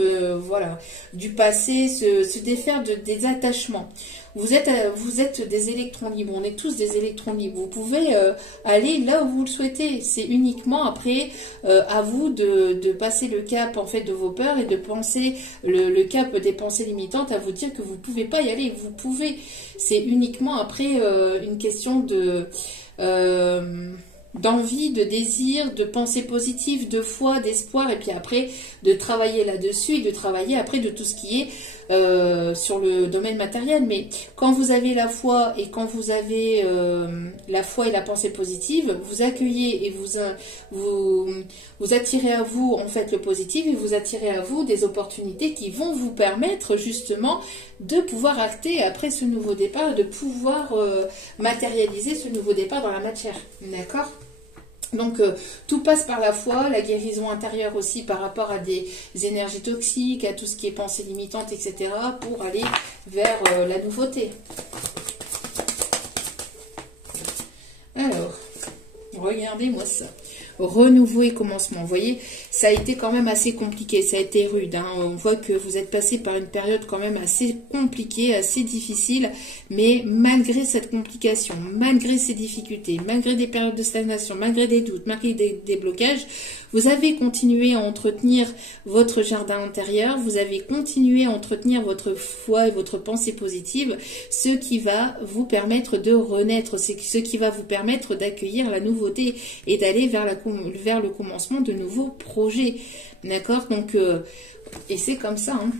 voilà, du passé, se défaire des attachements. Vous êtes des électrons libres, on est tous des électrons libres. Vous pouvez aller là où vous le souhaitez. C'est uniquement après à vous de passer le cap en fait de vos peurs et de penser le cap des pensées limitantes, à vous dire que vous ne pouvez pas y aller. Vous pouvez. C'est uniquement après une question d'envie, de désir, de pensée positive, de foi, d'espoir, et puis après de travailler là-dessus et de travailler après de tout ce qui est sur le domaine matériel. Mais quand vous avez la foi et quand vous avez la foi et la pensée positive, vous accueillez et vous attirez à vous en fait le positif, et vous attirez à vous des opportunités qui vont vous permettre justement de pouvoir acter après ce nouveau départ, de pouvoir matérialiser ce nouveau départ dans la matière. D'accord ? Donc, tout passe par la foi, la guérison intérieure aussi par rapport à des énergies toxiques, à tout ce qui est pensée limitante, etc., pour aller vers la nouveauté. Alors, regardez-moi ça. Renouveau et commencement. Vous voyez, ça a été quand même assez compliqué, ça a été rude. Hein. On voit que vous êtes passé par une période quand même assez compliquée, assez difficile, mais malgré cette complication, malgré ces difficultés, malgré des périodes de stagnation, malgré des doutes, malgré des blocages, vous avez continué à entretenir votre jardin intérieur, vous avez continué à entretenir votre foi et votre pensée positive, ce qui va vous permettre de renaître, c'est ce qui va vous permettre d'accueillir la nouveauté et d'aller vers le commencement de nouveaux projets. D'accord? Donc, et c'est comme ça, hein.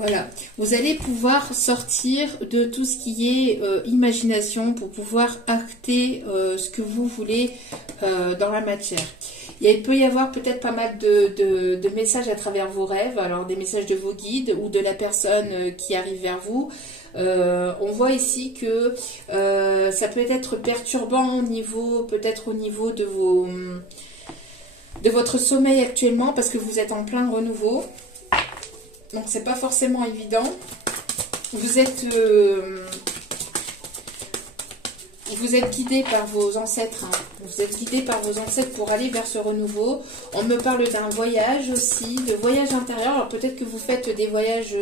Voilà, vous allez pouvoir sortir de tout ce qui est imagination pour pouvoir acter ce que vous voulez dans la matière. Il peut y avoir peut-être pas mal de messages à travers vos rêves, alors des messages de vos guides ou de la personne qui arrive vers vous. On voit ici que ça peut être perturbant peut-être au niveau de votre sommeil actuellement, parce que vous êtes en plein renouveau. Donc c'est pas forcément évident. Vous êtes vous êtes guidé par vos ancêtres. Hein. Vous êtes guidé par vos ancêtres pour aller vers ce renouveau. On me parle d'un voyage aussi, de voyage intérieur. Alors peut-être que vous faites des voyages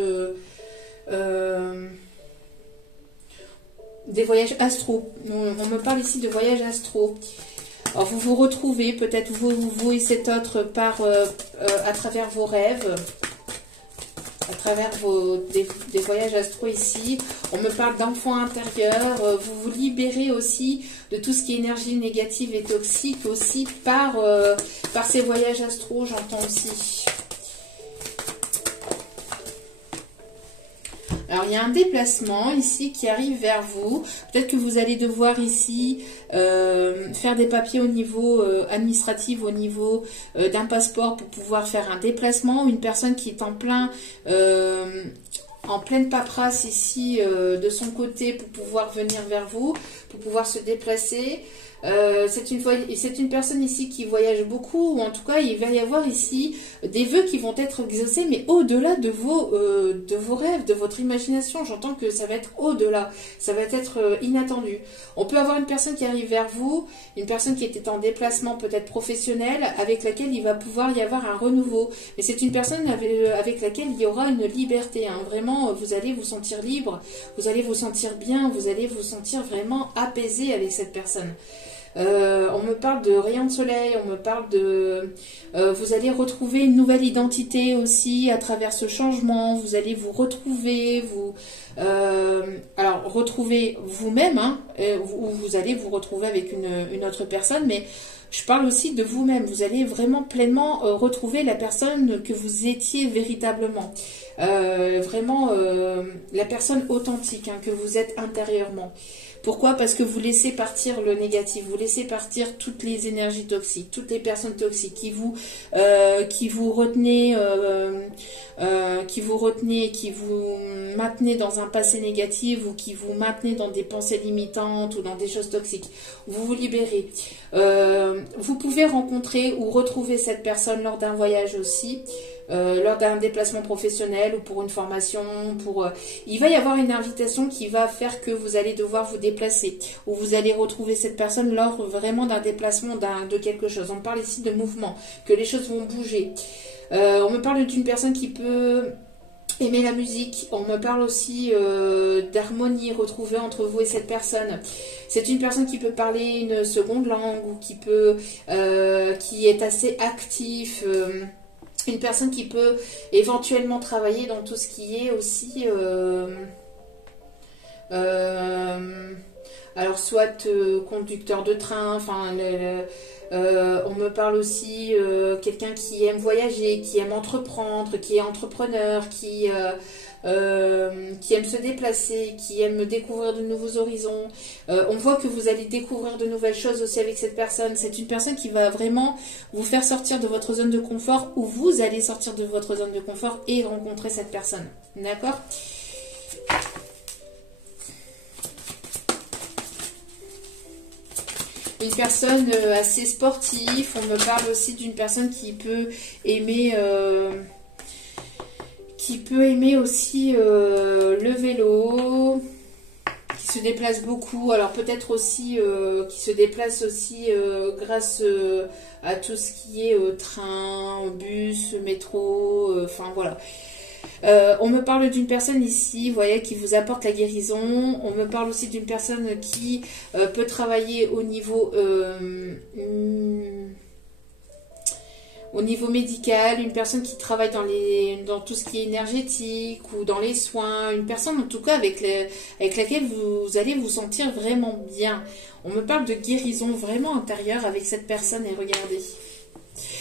astro. On me parle ici de voyages astro. Alors vous vous retrouvez, peut-être vous et cet autre à travers vos rêves, à travers des voyages astro ici. On me parle d'enfants intérieurs. Vous vous libérez aussi de tout ce qui est énergie négative et toxique aussi par ces voyages astro, j'entends aussi. Alors, il y a un déplacement ici qui arrive vers vous. Peut-être que vous allez devoir ici faire des papiers au niveau administratif, au niveau d'un passeport pour pouvoir faire un déplacement. Une personne qui est en pleine paperasse ici de son côté pour pouvoir venir vers vous, pour pouvoir se déplacer. C'est une personne ici qui voyage beaucoup, ou en tout cas il va y avoir ici des vœux qui vont être exaucés, mais au-delà de vos rêves, de votre imagination. J'entends que ça va être au-delà, ça va être inattendu. On peut avoir une personne qui arrive vers vous, une personne qui était en déplacement peut-être professionnel, avec laquelle il va pouvoir y avoir un renouveau. Mais c'est une personne avec laquelle il y aura une liberté. Hein. Vraiment, vous allez vous sentir libre, vous allez vous sentir bien, vous allez vous sentir vraiment apaisé avec cette personne. On me parle de rayons de soleil, on me parle de... vous allez retrouver une nouvelle identité aussi à travers ce changement. Vous allez vous retrouver, alors retrouver vous-même, hein, ou vous allez vous retrouver avec une autre personne, mais je parle aussi de vous-même. Vous allez vraiment pleinement retrouver la personne que vous étiez véritablement. Vraiment la personne authentique hein, que vous êtes intérieurement. Pourquoi? Parce que vous laissez partir le négatif, vous laissez partir toutes les énergies toxiques, toutes les personnes toxiques qui vous retenaient, qui vous maintenaient dans un passé négatif ou qui vous maintenaient dans des pensées limitantes ou dans des choses toxiques. Vous vous libérez. Vous pouvez rencontrer ou retrouver cette personne lors d'un voyage aussi. Lors d'un déplacement professionnel ou pour une formation, il va y avoir une invitation qui va faire que vous allez devoir vous déplacer ou vous allez retrouver cette personne lors vraiment d'un déplacement de quelque chose. On parle ici de mouvement, que les choses vont bouger. On me parle d'une personne qui peut aimer la musique. On me parle aussi d'harmonie retrouvée entre vous et cette personne. C'est une personne qui peut parler une seconde langue ou qui est assez actif. Une personne qui peut éventuellement travailler dans tout ce qui est aussi, alors soit conducteur de train, enfin, on me parle aussi quelqu'un qui aime voyager, qui aime entreprendre, qui est entrepreneur, qui aime se déplacer, qui aime découvrir de nouveaux horizons. On voit que vous allez découvrir de nouvelles choses aussi avec cette personne. C'est une personne qui va vraiment vous faire sortir de votre zone de confort ou vous allez sortir de votre zone de confort et rencontrer cette personne. D'accord ? Une personne assez sportive. On me parle aussi d'une personne qui peut aimer... aussi le vélo, qui se déplace beaucoup, alors peut-être aussi qui se déplace aussi grâce à tout ce qui est train, bus, métro, enfin voilà. On me parle d'une personne ici, vous voyez, qui vous apporte la guérison. On me parle aussi d'une personne qui peut travailler au niveau médical, une personne qui travaille dans tout ce qui est énergétique ou dans les soins, une personne en tout cas avec laquelle vous allez vous sentir vraiment bien. On me parle de guérison vraiment intérieure avec cette personne et regardez.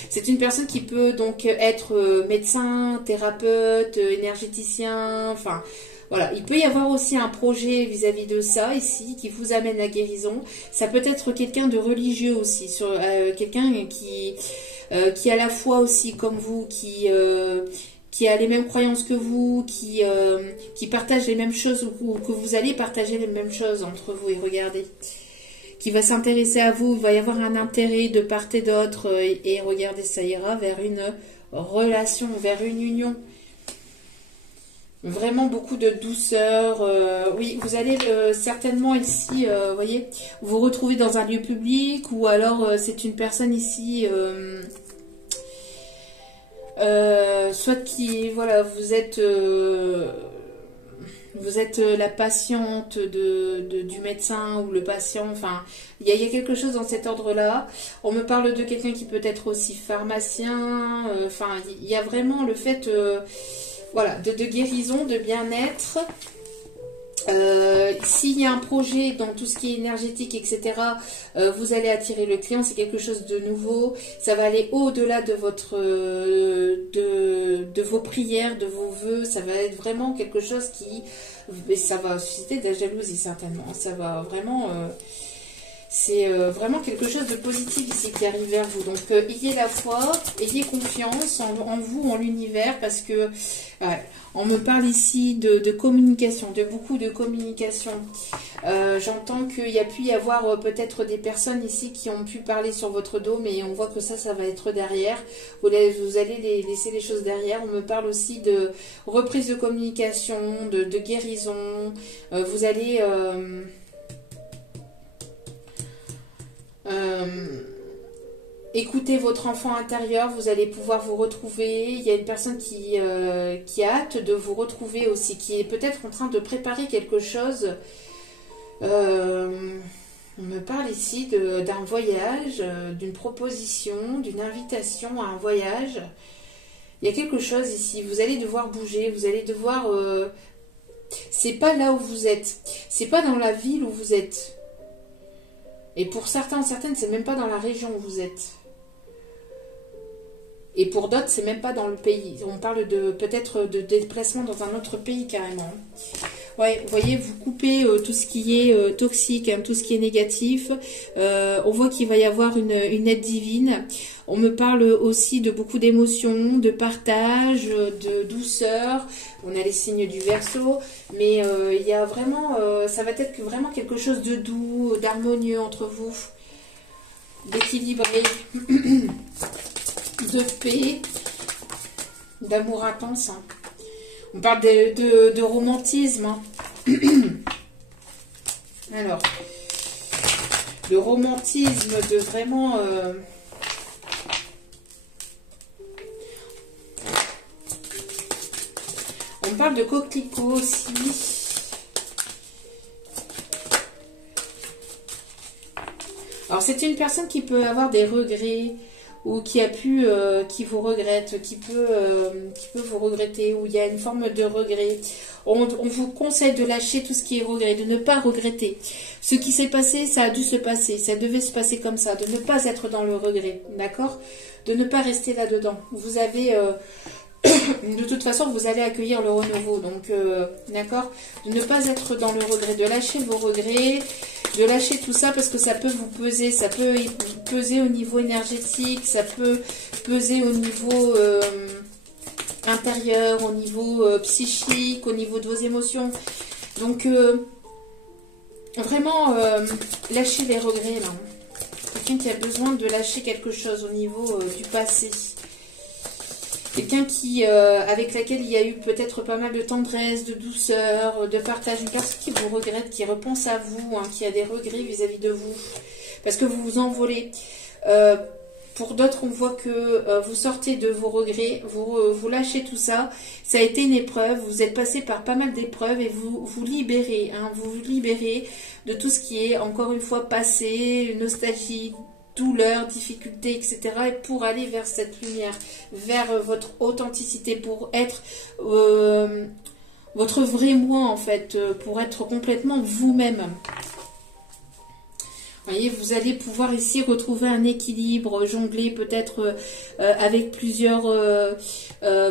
C'est une personne qui peut donc être médecin, thérapeute, énergéticien, enfin voilà. Il peut y avoir aussi un projet vis-à-vis de ça ici qui vous amène à guérison. Ça peut être quelqu'un de religieux aussi, quelqu'un qui a la foi aussi comme vous, qui a les mêmes croyances que vous, qui partage les mêmes choses ou que vous allez partager les mêmes choses entre vous. Et regardez, qui va s'intéresser à vous, il va y avoir un intérêt de part et d'autre et regardez, ça ira vers une relation, vers une union. Vraiment beaucoup de douceur. Oui, vous allez certainement ici, voyez, vous retrouver dans un lieu public, ou alors c'est une personne ici, soit qui, voilà, vous êtes la patiente du médecin ou le patient, enfin, il y a quelque chose dans cet ordre-là. On me parle de quelqu'un qui peut être aussi pharmacien, enfin, il y a vraiment le fait, voilà, de guérison, de bien-être. S'il y a un projet dans tout ce qui est énergétique, etc., vous allez attirer le client, c'est quelque chose de nouveau, ça va aller au-delà de de vos prières, de vos vœux, ça va être vraiment quelque chose qui, mais ça va susciter de la jalousie certainement, ça va vraiment, c'est vraiment quelque chose de positif ici qui arrive vers vous. Donc ayez la foi, ayez confiance en vous, en l'univers, parce que on me parle ici de communication, de beaucoup de communication. J'entends qu'il y a pu y avoir peut-être des personnes ici qui ont pu parler sur votre dos, mais on voit que ça va être derrière. Vous allez laisser les choses derrière. On me parle aussi de reprise de communication, de guérison. Vous allez... écoutez votre enfant intérieur, vous allez pouvoir vous retrouver. Il y a une personne qui a hâte de vous retrouver aussi, qui est peut-être en train de préparer quelque chose. On me parle ici d'un voyage, d'une proposition, d'une invitation à un voyage. Il y a quelque chose ici, vous allez devoir bouger, vous allez devoir... c'est pas là où vous êtes, c'est pas dans la ville où vous êtes. Et pour certains, certaines, c'est même pas dans la région où vous êtes. Et pour d'autres, c'est même pas dans le pays. On parle peut-être de déplacement dans un autre pays carrément. Ouais, vous voyez, vous coupez tout ce qui est toxique, hein, tout ce qui est négatif. On voit qu'il va y avoir une aide divine. On me parle aussi de beaucoup d'émotions, de partage, de douceur. On a les signes du Verseau, mais il y a vraiment, ça va être vraiment quelque chose de doux, d'harmonieux entre vous, d'équilibré, de paix, d'amour intense. Hein. On parle de romantisme. Hein. Alors, le romantisme de vraiment... on parle de coquelicot aussi. Alors, c'est une personne qui peut avoir des regrets, ou qui a pu, qui vous regrette, qui peut vous regretter, ou il y a une forme de regret. On vous conseille de lâcher tout ce qui est regret, de ne pas regretter. Ce qui s'est passé, ça a dû se passer, ça devait se passer comme ça, de ne pas être dans le regret, d'accord? De ne pas rester là-dedans. Vous avez... de toute façon, vous allez accueillir le renouveau, donc, d'accord? De ne pas être dans le regret, de lâcher vos regrets, de lâcher tout ça parce que ça peut vous peser, ça peut peser au niveau énergétique, ça peut peser au niveau intérieur, au niveau psychique, au niveau de vos émotions. Donc, vraiment, lâchez les regrets, là. Quelqu'un qui a besoin de lâcher quelque chose au niveau du passé. Quelqu'un qui, avec laquelle il y a eu peut-être pas mal de tendresse, de douceur, de partage. Une personne qui vous regrette, qui repense à vous, hein, qui a des regrets vis-à-vis de vous. Parce que vous vous envolez. Pour d'autres, on voit que vous sortez de vos regrets, vous lâchez tout ça. Ça a été une épreuve, vous êtes passé par pas mal d'épreuves et vous vous libérez. Hein, vous vous libérez de tout ce qui est, encore une fois, passé, nostalgie, douleur, difficulté, etc. Et pour aller vers cette lumière, vers votre authenticité, pour être votre vrai moi, en fait, pour être complètement vous-même. Vous voyez, vous allez pouvoir ici retrouver un équilibre, jongler peut-être avec plusieurs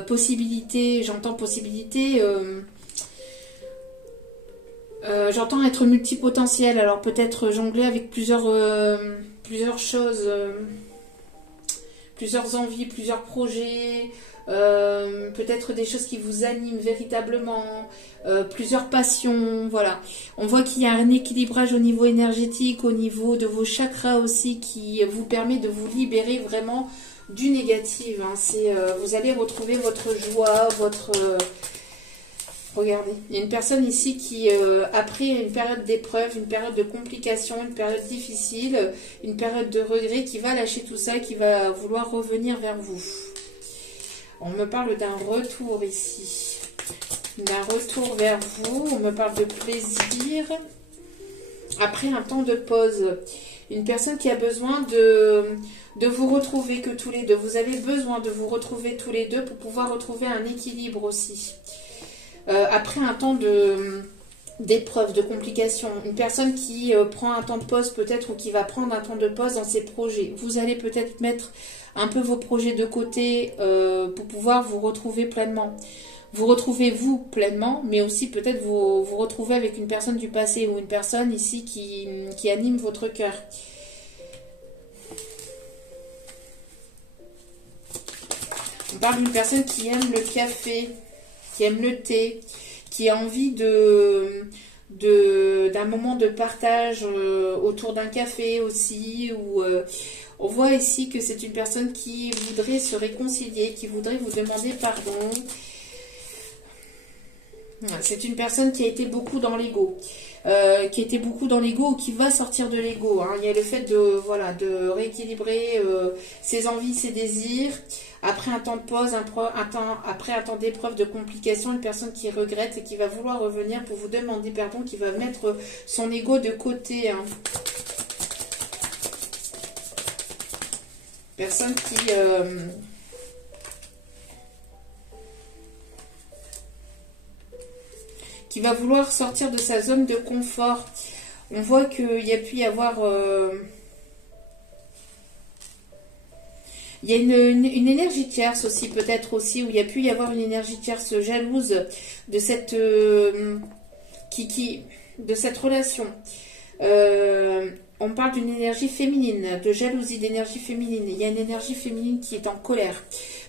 possibilités. J'entends possibilités... j'entends être multipotentiel, alors peut-être jongler avec plusieurs choses, plusieurs envies, plusieurs projets, peut-être des choses qui vous animent véritablement, plusieurs passions, voilà. On voit qu'il y a un équilibrage au niveau énergétique, au niveau de vos chakras aussi, qui vous permet de vous libérer vraiment du négatif. Hein. Vous allez retrouver votre joie, Regardez, il y a une personne ici qui, après une période d'épreuve, une période de complication, une période difficile, une période de regret, qui va lâcher tout ça, qui va vouloir revenir vers vous. On me parle d'un retour ici. D'un retour vers vous. On me parle de plaisir. Après un temps de pause. Une personne qui a besoin de vous retrouver que tous les deux. Vous avez besoin de vous retrouver tous les deux pour pouvoir retrouver un équilibre aussi. Après un temps d'épreuve, de complication, une personne qui prend un temps de pause peut-être ou qui va prendre un temps de pause dans ses projets. Vous allez peut-être mettre un peu vos projets de côté pour pouvoir vous retrouver pleinement. Vous retrouvez vous pleinement, mais aussi peut-être vous retrouver avec une personne du passé ou une personne ici qui anime votre cœur. On parle d'une personne qui aime le café, qui aime le thé, qui a envie d'un moment de partage autour d'un café aussi. On voit ici que c'est une personne qui voudrait se réconcilier, qui voudrait vous demander pardon. C'est une personne qui a été beaucoup dans l'ego, ou qui va sortir de l'ego. Hein. Il y a le fait de rééquilibrer ses envies, ses désirs. Après un temps de pause, après un temps d'épreuve, de complication, une personne qui regrette et qui va vouloir revenir pour vous demander pardon, qui va mettre son ego de côté. Hein. Personne qui va vouloir sortir de sa zone de confort. On voit qu'il y a pu y avoir... il y a une énergie tierce aussi, peut-être aussi, où il y a pu y avoir une énergie tierce jalouse de cette, de cette relation. On parle d'une énergie féminine, de jalousie, d'énergie féminine. Il y a une énergie féminine qui est en colère.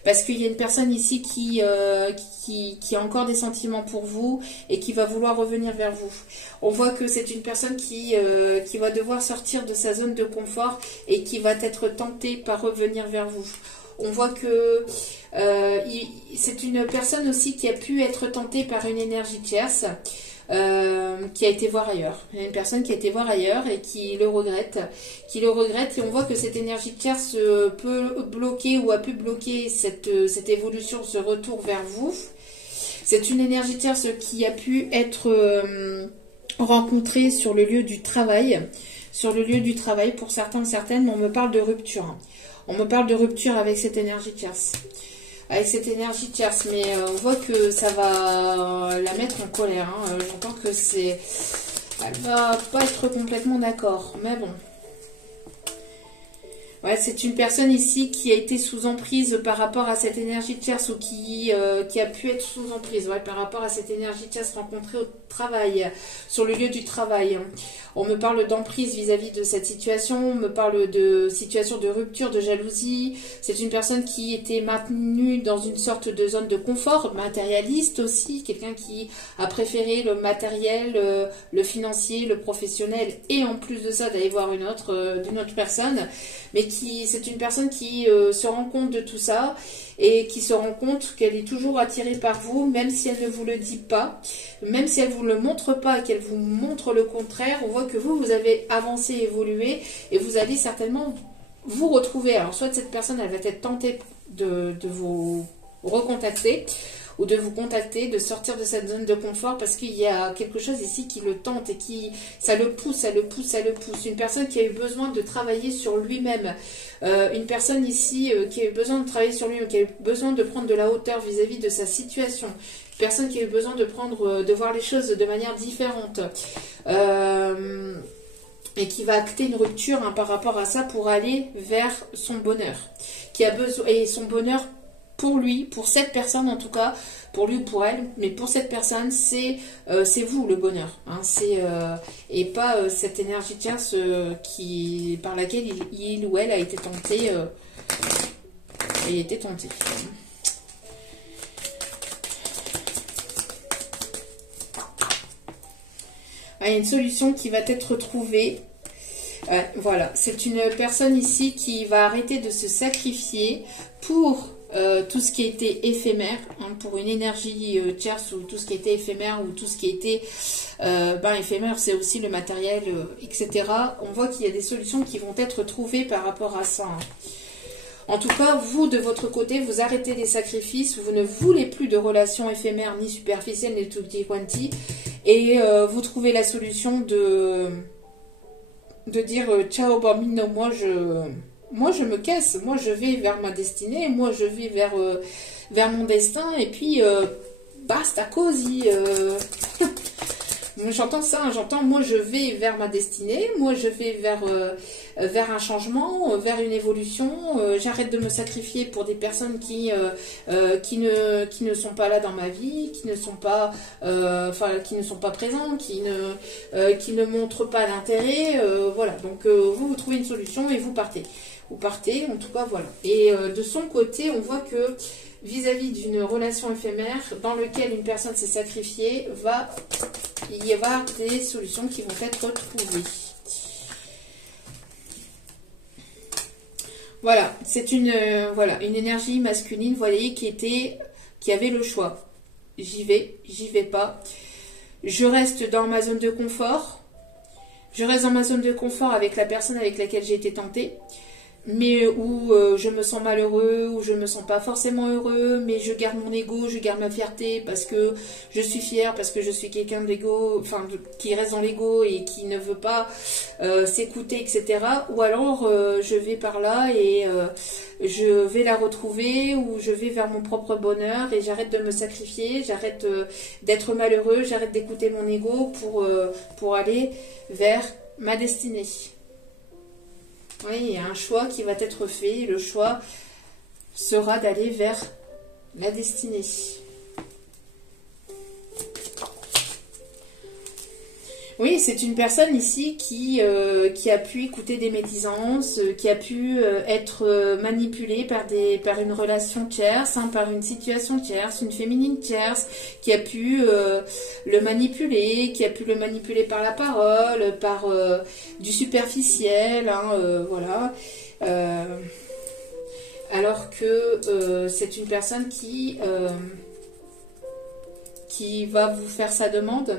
Parce qu'il y a une personne ici qui a encore des sentiments pour vous et qui va vouloir revenir vers vous. On voit que c'est une personne qui va devoir sortir de sa zone de confort et qui va être tentée par revenir vers vous. On voit que c'est une personne aussi qui a pu être tentée par une énergie tierce. Qui a été voir ailleurs. Il y a une personne qui a été voir ailleurs et qui le regrette. Et on voit que cette énergie tierce peut bloquer ou a pu bloquer cette évolution, ce retour vers vous. C'est une énergie tierce qui a pu être rencontrée sur le lieu du travail. Sur le lieu du travail pour certains ou certaines, mais on me parle de rupture. On me parle de rupture avec cette énergie tierce. Avec cette énergie tierce, mais on voit que ça va la mettre en colère. Hein. J'entends que elle va pas être complètement d'accord, mais bon. Ouais, c'est une personne ici qui a été sous emprise par rapport à cette énergie tierce ou qui a pu être sous emprise par rapport à cette énergie tierce rencontrée au travail, sur le lieu du travail. On me parle d'emprise vis-à-vis de cette situation, on me parle de situation de rupture, de jalousie. C'est une personne qui était maintenue dans une sorte de zone de confort, matérialiste aussi, quelqu'un qui a préféré le matériel, le financier, le professionnel, et en plus de ça d'aller voir d'une autre personne. Mais c'est une personne qui se rend compte de tout ça et qui se rend compte qu'elle est toujours attirée par vous, même si elle ne vous le dit pas, même si elle ne vous le montre pas, qu'elle vous montre le contraire. On voit que vous avez avancé, évolué, et vous allez certainement vous retrouver. Alors soit cette personne, elle va être tentée de vous recontacter, ou de vous contacter, de sortir de cette zone de confort, parce qu'il y a quelque chose ici qui le tente et ça le pousse, ça le pousse, ça le pousse. Une personne qui a eu besoin de travailler sur lui-même, une personne ici qui a eu besoin de travailler sur lui-même, qui a eu besoin de prendre de la hauteur vis-à-vis de sa situation, une personne qui a eu besoin de voir les choses de manière différente, et qui va acter une rupture par rapport à ça pour aller vers son bonheur, qui a besoin, et son bonheur pour lui, pour cette personne en tout cas, pour lui ou pour elle, mais pour cette personne, c'est vous le bonheur, hein, et pas cette énergie tierce par laquelle il ou elle a été tenté. Il y a une solution qui va être trouvée. Voilà, c'est une personne ici qui va arrêter de se sacrifier pour tout ce qui était éphémère, hein, pour une énergie tierce, ou tout ce qui était éphémère, ou tout ce qui était éphémère, c'est aussi le matériel, etc. On voit qu'il y a des solutions qui vont être trouvées par rapport à ça. Hein. En tout cas, vous, de votre côté, vous arrêtez les sacrifices, vous ne voulez plus de relations éphémères, ni superficielles, ni tutti quanti, et vous trouvez la solution de dire ciao bambino, moi je me casse, moi je vais vers ma destinée, moi je vais vers mon destin, et puis basta così. J'entends ça, hein, j'entends moi je vais vers ma destinée, moi je vais vers un changement, vers une évolution, j'arrête de me sacrifier pour des personnes qui ne sont pas là dans ma vie, qui ne sont pas présents, qui ne montrent pas d'intérêt, voilà. Donc vous trouvez une solution et vous partez. Vous partez, en tout cas, voilà. Et de son côté, on voit que vis-à-vis d'une relation éphémère dans laquelle une personne s'est sacrifiée, il y avoir des solutions qui vont être trouvées. Voilà, c'est une énergie masculine, vous voyez, qui avait le choix. J'y vais pas. Je reste dans ma zone de confort. Je reste dans ma zone de confort avec la personne avec laquelle j'ai été tentée, mais où je me sens malheureux, où je me sens pas forcément heureux, mais je garde mon ego, je garde ma fierté parce que je suis fière, parce que je suis quelqu'un d'ego, qui reste dans l'ego et qui ne veut pas s'écouter, etc. Ou alors je vais par là et je vais la retrouver, ou je vais vers mon propre bonheur et j'arrête de me sacrifier, j'arrête d'être malheureux, j'arrête d'écouter mon ego pour aller vers ma destinée. Oui, il y a un choix qui va être fait. Le choix sera d'aller vers la destinée. Oui, c'est une personne ici qui a pu écouter des médisances, qui a pu être manipulée par une relation tierce, hein, par une situation tierce, une féminine tierce, qui a pu le manipuler, qui a pu le manipuler par la parole, par du superficiel, hein, voilà. Alors que c'est une personne qui va vous faire sa demande.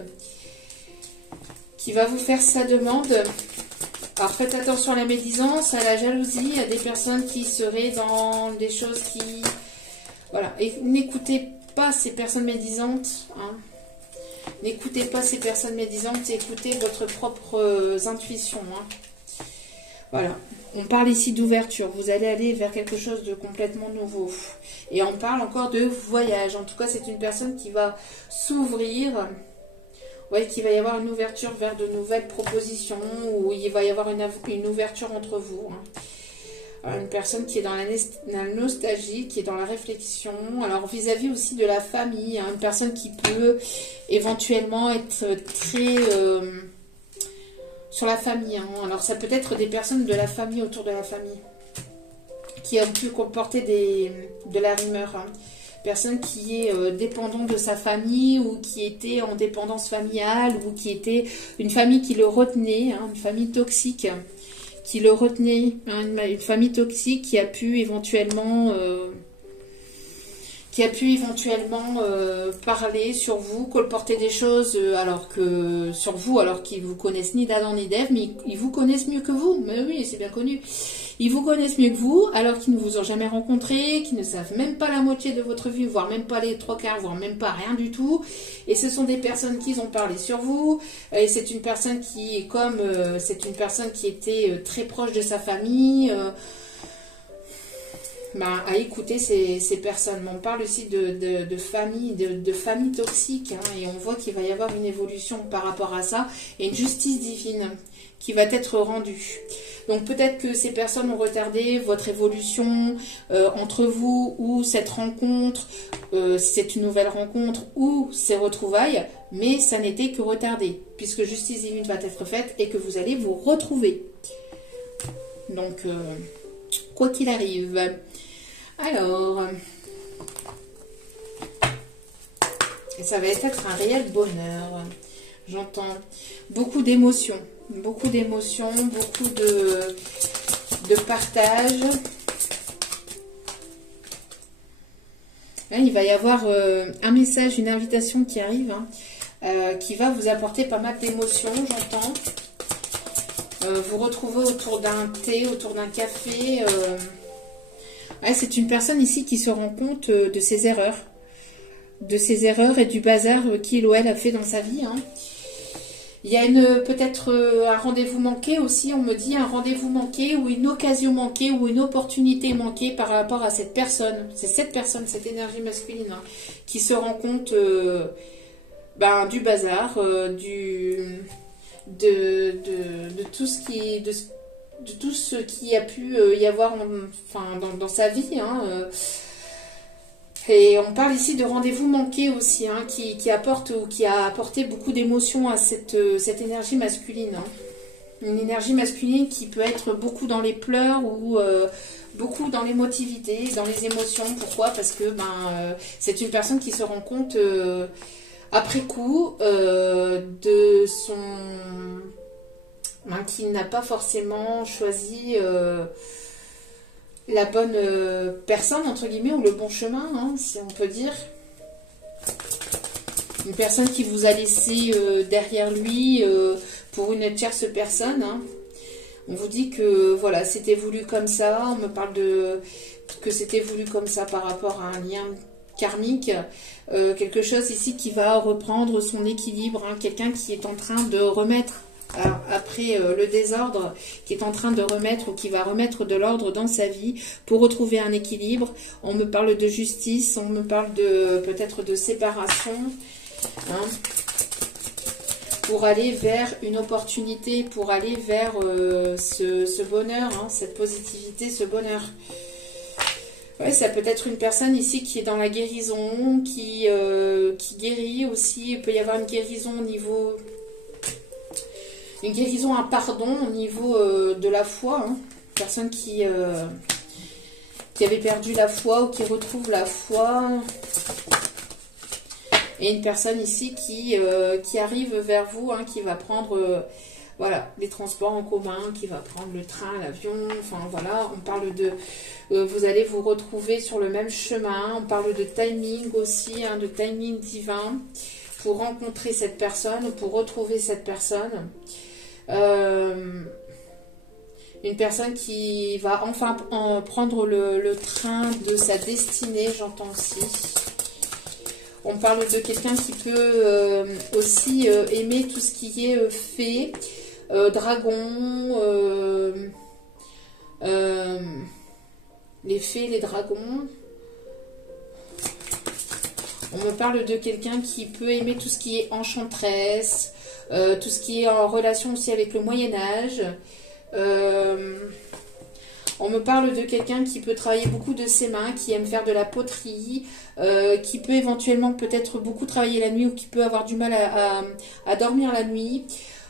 Alors faites attention à la médisance, à la jalousie, à des personnes qui seraient dans des choses qui... Voilà, et n'écoutez pas ces personnes médisantes, hein. N'écoutez pas ces personnes médisantes, écoutez votre propre intuition, hein. Voilà, on parle ici d'ouverture, vous allez aller vers quelque chose de complètement nouveau. Et on parle encore de voyage, en tout cas c'est une personne qui va s'ouvrir... Ouais, qu'il va y avoir une ouverture vers de nouvelles propositions, ou il va y avoir une ouverture entre vous. Hein. Alors, une personne qui est dans la nostalgie, qui est dans la réflexion. Alors vis-à-vis aussi de la famille, hein, une personne qui peut éventuellement être très sur la famille. Hein. Alors ça peut être des personnes de la famille, autour de la famille, qui ont pu comporter de la rumeur. Hein. Personne qui est dépendant de sa famille, ou qui était en dépendance familiale, ou qui était une famille qui le retenait, hein, une famille toxique qui le retenait, hein, une famille toxique qui a pu éventuellement parler sur vous, colporter des choses alors qu'ils vous connaissent ni d'Adam ni d'Ève, mais ils vous connaissent mieux que vous. Mais oui, c'est bien connu. Ils vous connaissent mieux que vous, alors qu'ils ne vous ont jamais rencontré, qu'ils ne savent même pas la moitié de votre vie, voire même pas les 3/4, voire même pas rien du tout. Et ce sont des personnes qui ont parlé sur vous. Et c'est une personne qui, c'est une personne qui était très proche de sa famille. À écouter ces personnes. On parle aussi de famille toxique, hein, et on voit qu'il va y avoir une évolution par rapport à ça, et une justice divine qui va être rendue. Donc peut-être que ces personnes ont retardé votre évolution entre vous, ou cette rencontre, c'est une nouvelle rencontre, ou ces retrouvailles, mais ça n'était que retardé, puisque justice divine va être faite et que vous allez vous retrouver. Donc, quoi qu'il arrive. Alors, ça va être un réel bonheur. J'entends beaucoup d'émotions, beaucoup de partage. Là, il va y avoir un message, une invitation qui arrive, hein, qui va vous apporter pas mal d'émotions, j'entends. Vous retrouvez autour d'un thé, autour d'un café. Ouais, c'est une personne ici qui se rend compte de ses erreurs. De ses erreurs et du bazar qu'il ou elle a fait dans sa vie. Hein. Il y a peut-être un rendez-vous manqué aussi, on me dit un rendez-vous manqué ou une occasion manquée ou une opportunité manquée par rapport à cette personne. C'est cette personne, cette énergie masculine, hein, qui se rend compte du bazar, de tout ce qui... de tout ce qui a pu y avoir dans sa vie. Hein, et on parle ici de rendez-vous manqué aussi, hein, qui apporte ou qui a apporté beaucoup d'émotions à cette énergie masculine. Hein. Une énergie masculine qui peut être beaucoup dans les pleurs ou beaucoup dans l'émotivité, dans les émotions. Pourquoi? Parce que c'est une personne qui se rend compte après coup de son... qui n'a pas forcément choisi la bonne personne, entre guillemets, ou le bon chemin, hein, si on peut dire. Une personne qui vous a laissé derrière lui pour une tierce personne. Hein. On vous dit que voilà, c'était voulu comme ça. On me parle que c'était voulu comme ça par rapport à un lien karmique. Quelque chose ici qui va reprendre son équilibre. Hein. Quelqu'un qui est en train de remettre... Alors, après le désordre, qui est en train de remettre ou qui va remettre de l'ordre dans sa vie pour retrouver un équilibre. On me parle de justice, on me parle peut-être de séparation, hein, pour aller vers une opportunité, pour aller vers ce bonheur, hein, cette positivité, ce bonheur. Ouais, ça peut être une personne ici qui est dans la guérison, qui guérit aussi. Il peut y avoir une guérison au niveau... Une guérison, un pardon au niveau de la foi. Hein. Personne qui avait perdu la foi ou qui retrouve la foi. Et une personne ici qui arrive vers vous, hein, qui va prendre voilà, les transports en commun, qui va prendre le train, l'avion. Enfin voilà, on parle de... vous allez vous retrouver sur le même chemin. On parle de timing aussi, hein, de timing divin pour rencontrer cette personne ou pour retrouver cette personne. Une personne qui va enfin prendre le train de sa destinée, j'entends aussi. On parle de quelqu'un qui peut aussi aimer tout ce qui est fée, dragon, les fées, les dragons. On me parle de quelqu'un qui peut aimer tout ce qui est enchanteresse, tout ce qui est en relation aussi avec le Moyen-Âge. On me parle de quelqu'un qui peut travailler beaucoup de ses mains, qui aime faire de la poterie, qui peut éventuellement peut-être beaucoup travailler la nuit ou qui peut avoir du mal à dormir la nuit.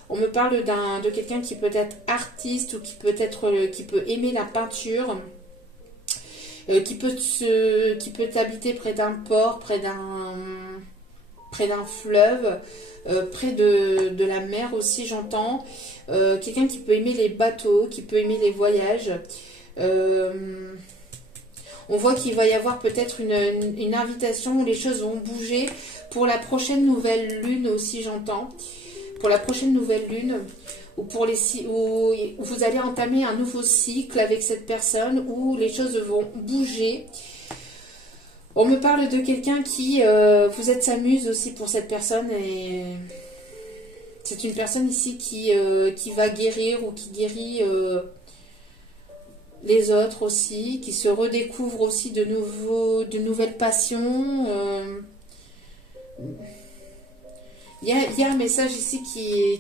On me parle de quelqu'un qui peut être artiste ou qui peut aimer la peinture. Qui peut habiter près d'un port, près d'un fleuve, près de la mer aussi, j'entends. Quelqu'un qui peut aimer les bateaux, qui peut aimer les voyages. On voit qu'il va y avoir peut-être une invitation où les choses vont bouger pour la prochaine nouvelle lune aussi, j'entends. Pour la prochaine nouvelle lune. Où vous allez entamer un nouveau cycle avec cette personne, où les choses vont bouger. On me parle de quelqu'un qui, vous êtes sa muse aussi pour cette personne, et c'est une personne ici qui va guérir ou qui guérit les autres aussi, qui se redécouvre aussi de nouvelles passions. Il y a un message ici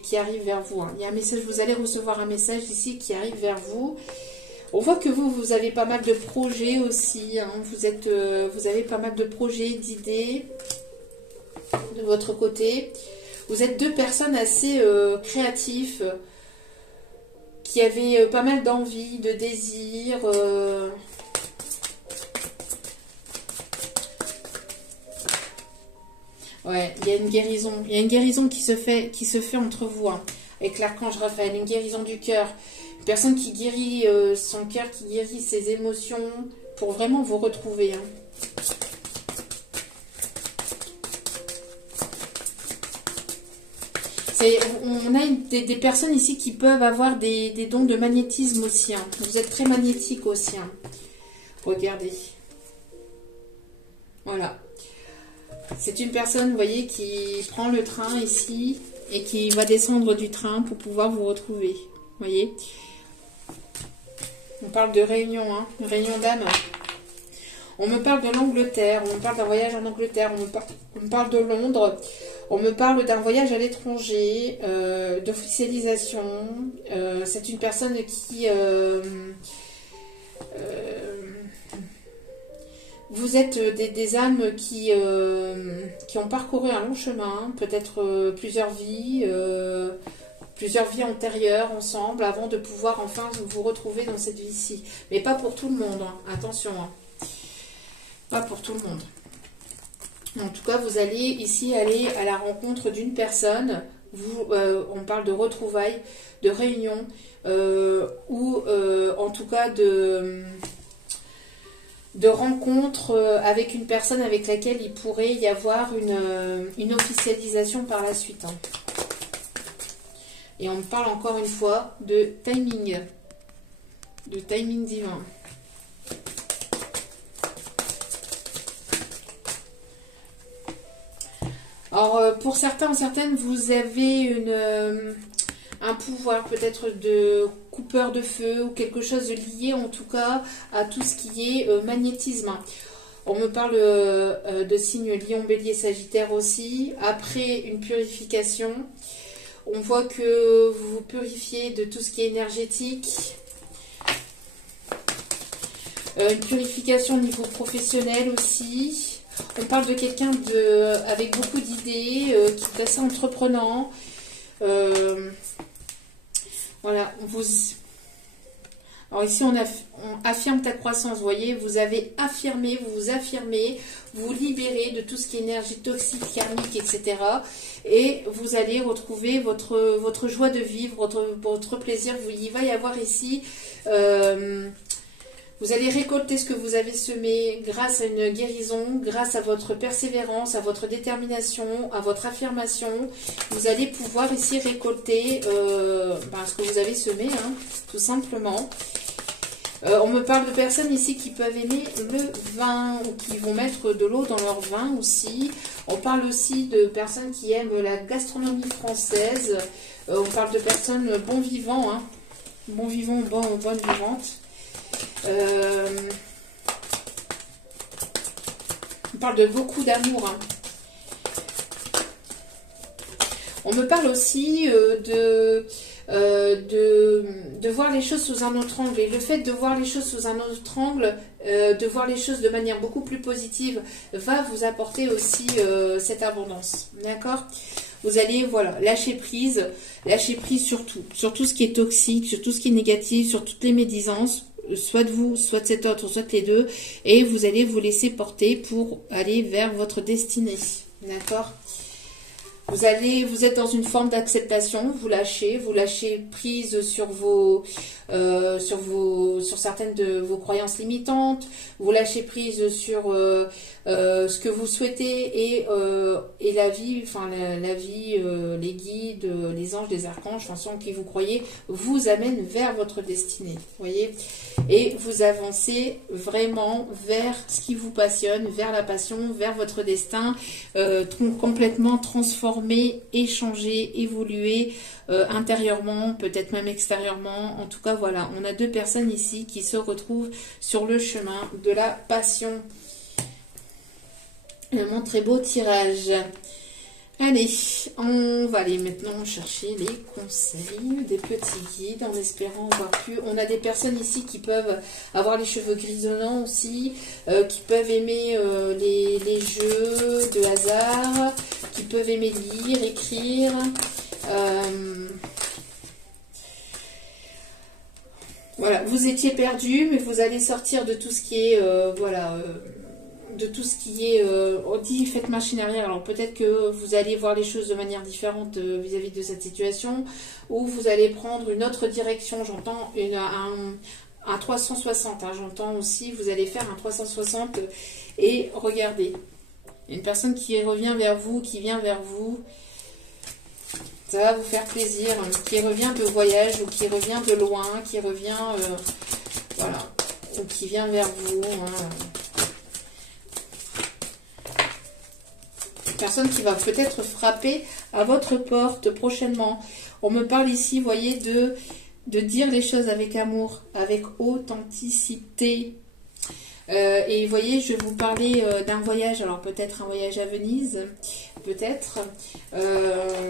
qui arrive vers vous. Hein. Il y a un message, vous allez recevoir un message ici qui arrive vers vous. On voit que vous avez pas mal de projets aussi. Hein. Vous avez pas mal de projets, d'idées de votre côté. Vous êtes deux personnes assez créatives qui avaient pas mal d'envie, de désir. Ouais, il y a une guérison. Il y a une guérison qui se fait entre vous, hein, avec l'archange Raphaël. Une guérison du cœur. Une personne qui guérit son cœur, qui guérit ses émotions pour vraiment vous retrouver. Hein. On a des personnes ici qui peuvent avoir des dons de magnétisme aussi. Hein. Vous êtes très magnétique aussi. Hein. Regardez. Voilà. C'est une personne, vous voyez, qui prend le train ici et qui va descendre du train pour pouvoir vous retrouver. Vous voyez. On parle de réunion, hein, de réunion d'âme. On me parle de l'Angleterre, on me parle d'un voyage en Angleterre, on me parle de Londres, on me parle d'un voyage à l'étranger, d'officialisation. C'est une personne qui... vous êtes des âmes qui ont parcouru un long chemin, peut-être plusieurs vies antérieures ensemble, avant de pouvoir enfin vous retrouver dans cette vie-ci. Mais pas pour tout le monde, hein. Attention, hein. Pas pour tout le monde. En tout cas, vous allez ici aller à la rencontre d'une personne. On parle de retrouvailles, de réunions, ou en tout cas de rencontres avec une personne avec laquelle il pourrait y avoir une officialisation par la suite. Hein. Et on parle encore une fois de timing divin. Alors, pour certains ou certaines, vous avez un pouvoir peut-être de coupeur de feu ou quelque chose lié en tout cas à tout ce qui est magnétisme. On me parle de signes Lion, Bélier, Sagittaire aussi. Après une purification, on voit que vous vous purifiez de tout ce qui est énergétique. Une purification au niveau professionnel aussi. On parle de quelqu'un avec beaucoup d'idées, qui est assez entreprenant. Voilà. Alors ici, on affirme ta croissance. Vous voyez, vous avez affirmé, vous vous affirmez, vous libérez de tout ce qui est énergie toxique, karmique, etc. Et vous allez retrouver votre joie de vivre, votre plaisir. Il va y avoir ici... vous allez récolter ce que vous avez semé grâce à une guérison, grâce à votre persévérance, à votre détermination, à votre affirmation. Vous allez pouvoir ici récolter ce que vous avez semé, hein, tout simplement. On me parle de personnes ici qui peuvent aimer le vin ou qui vont mettre de l'eau dans leur vin aussi. On parle aussi de personnes qui aiment la gastronomie française. On parle de personnes bons vivants, hein, bons vivants, bonnes vivantes. On parle de beaucoup d'amour. Hein. On me parle aussi de voir les choses sous un autre angle. Et le fait de voir les choses sous un autre angle, de voir les choses de manière beaucoup plus positive, va vous apporter aussi cette abondance. D'accord ? Vous allez, voilà, lâcher prise sur tout ce qui est toxique, sur tout ce qui est négatif, sur toutes les médisances. Soit de vous, soit de cet autre, soit les deux, et vous allez vous laisser porter pour aller vers votre destinée. D'accord ? Vous êtes dans une forme d'acceptation, vous lâchez prise sur certaines de vos croyances limitantes, vous lâchez prise sur ce que vous souhaitez et la vie, les guides, les anges, les archanges, ceux en qui vous croyez, vous amènent vers votre destinée, voyez, et vous avancez vraiment vers ce qui vous passionne, vers la passion, vers votre destin, complètement transformé, échangé, évolué, intérieurement, peut-être même extérieurement. En tout cas, voilà, on a deux personnes ici qui se retrouvent sur le chemin de la passion. Vraiment très beau tirage. Allez, on va aller maintenant chercher les conseils des petits guides en espérant voir plus. On a des personnes ici qui peuvent avoir les cheveux grisonnants aussi, qui peuvent aimer les jeux de hasard, qui peuvent aimer lire, écrire. Voilà, vous étiez perdu, mais vous allez sortir de tout ce qui est, de tout ce qui est, on dit faites machine arrière. Alors peut-être que vous allez voir les choses de manière différente vis-à-vis de cette situation, ou vous allez prendre une autre direction. J'entends un 360, hein, j'entends aussi, vous allez faire un 360 et regardez. Une personne qui revient vers vous, qui vient vers vous. Ça va vous faire plaisir. Qui revient de voyage ou qui revient de loin, qui revient, voilà, ou qui vient vers vous. Hein. Une personne qui va peut-être frapper à votre porte prochainement. On me parle ici, vous voyez, de dire les choses avec amour, avec authenticité. Et vous voyez, je vais vous parler d'un voyage, alors peut-être un voyage à Venise, peut-être.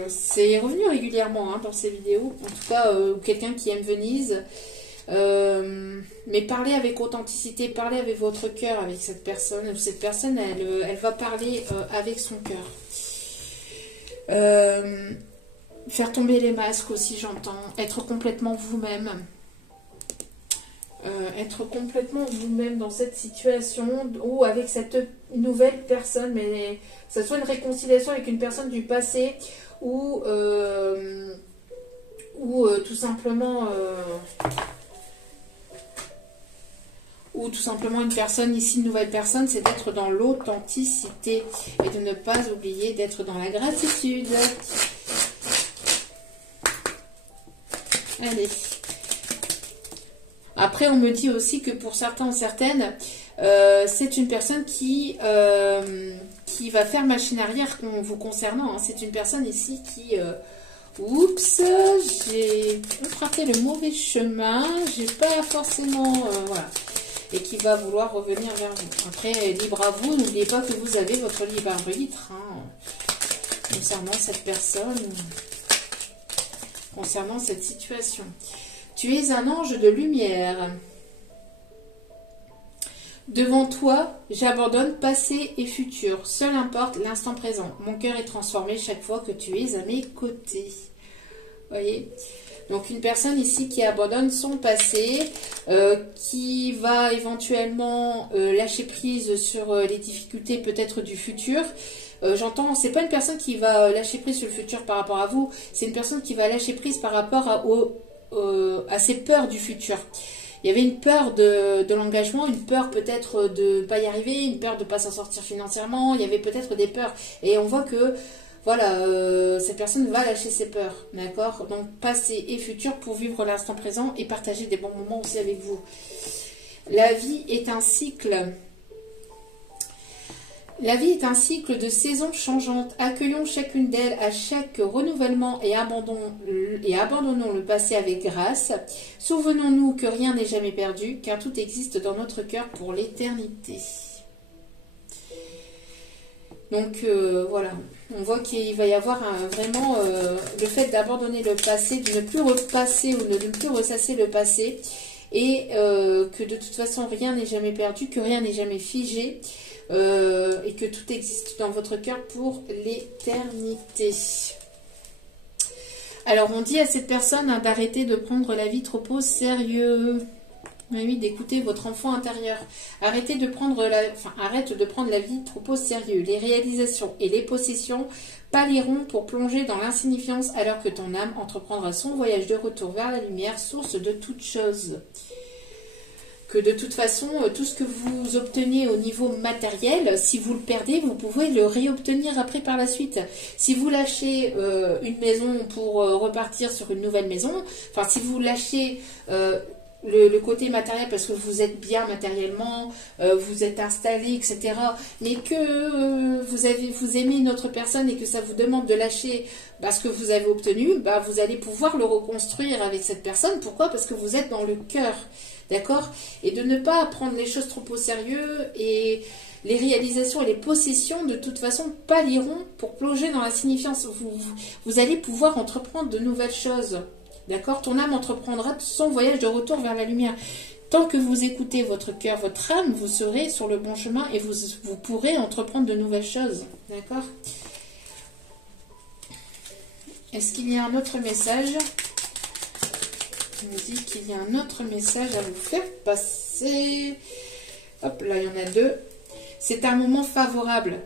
C'est revenu régulièrement dans ces vidéos, en tout cas, quelqu'un qui aime Venise. Mais parlez avec authenticité, parlez avec votre cœur, avec cette personne. Cette personne, elle va parler avec son cœur. Faire tomber les masques aussi, j'entends. Être complètement vous-même. Être complètement vous-même dans cette situation ou avec cette nouvelle personne, mais que ce soit une réconciliation avec une personne du passé ou tout simplement une personne, ici une nouvelle personne, c'est d'être dans l'authenticité et de ne pas oublier d'être dans la gratitude. Allez. Après, on me dit aussi que pour certains ou certaines, c'est une personne qui va faire machine arrière vous concernant. Hein. C'est une personne ici qui... oups, j'ai emprunté le mauvais chemin. J'ai pas forcément... voilà. Et qui va vouloir revenir vers vous. Après, libre à vous. N'oubliez pas que vous avez votre libre arbitre concernant cette personne, concernant cette situation. Tu es un ange de lumière. Devant toi, j'abandonne passé et futur. Seul importe l'instant présent. Mon cœur est transformé chaque fois que tu es à mes côtés. Voyez ? Donc une personne ici qui abandonne son passé, qui va éventuellement lâcher prise sur les difficultés peut-être du futur. J'entends, c'est pas une personne qui va lâcher prise sur le futur par rapport à vous, c'est une personne qui va lâcher prise par rapport à ses peurs du futur. Il y avait une peur de l'engagement, une peur peut-être de ne pas y arriver, une peur de ne pas s'en sortir financièrement, il y avait peut-être des peurs. Et on voit que, voilà, cette personne va lâcher ses peurs, d'accord? Donc, passé et futur pour vivre l'instant présent et partager des bons moments aussi avec vous. La vie est un cycle. La vie est un cycle de saisons changeantes. Accueillons chacune d'elles à chaque renouvellement et abandonnons le passé avec grâce. Souvenons-nous que rien n'est jamais perdu, car tout existe dans notre cœur pour l'éternité. Donc voilà, on voit qu'il va y avoir vraiment le fait d'abandonner le passé, de ne plus repasser ou de ne plus ressasser le passé, et que de toute façon rien n'est jamais perdu, que rien n'est jamais figé. Et que tout existe dans votre cœur pour l'éternité. Alors on dit à cette personne d'arrêter de prendre la vie trop au sérieux. Oui, d'écouter votre enfant intérieur. Arrête de prendre la vie trop au sérieux. Les réalisations et les possessions pâliront pour plonger dans l'insignifiance alors que ton âme entreprendra son voyage de retour vers la lumière, source de toutes choses. Que de toute façon, tout ce que vous obtenez au niveau matériel, si vous le perdez, vous pouvez le réobtenir après par la suite. Si vous lâchez une maison pour repartir sur une nouvelle maison, enfin si vous lâchez le côté matériel parce que vous êtes bien matériellement, vous êtes installé, etc. Mais que vous aimez une autre personne et que ça vous demande de lâcher ce que vous avez obtenu, vous allez pouvoir le reconstruire avec cette personne. Pourquoi? Parce que vous êtes dans le cœur. D'accord? Et de ne pas prendre les choses trop au sérieux, et les réalisations et les possessions de toute façon pâliront pour plonger dans la signifiance. Vous allez pouvoir entreprendre de nouvelles choses. D'accord? Ton âme entreprendra son voyage de retour vers la lumière. Tant que vous écoutez votre cœur, votre âme, vous serez sur le bon chemin et vous pourrez entreprendre de nouvelles choses. D'accord? Est-ce qu'il y a un autre message ? On me dit qu'il y a un autre message à vous faire passer. Hop, là, il y en a deux. C'est un moment favorable.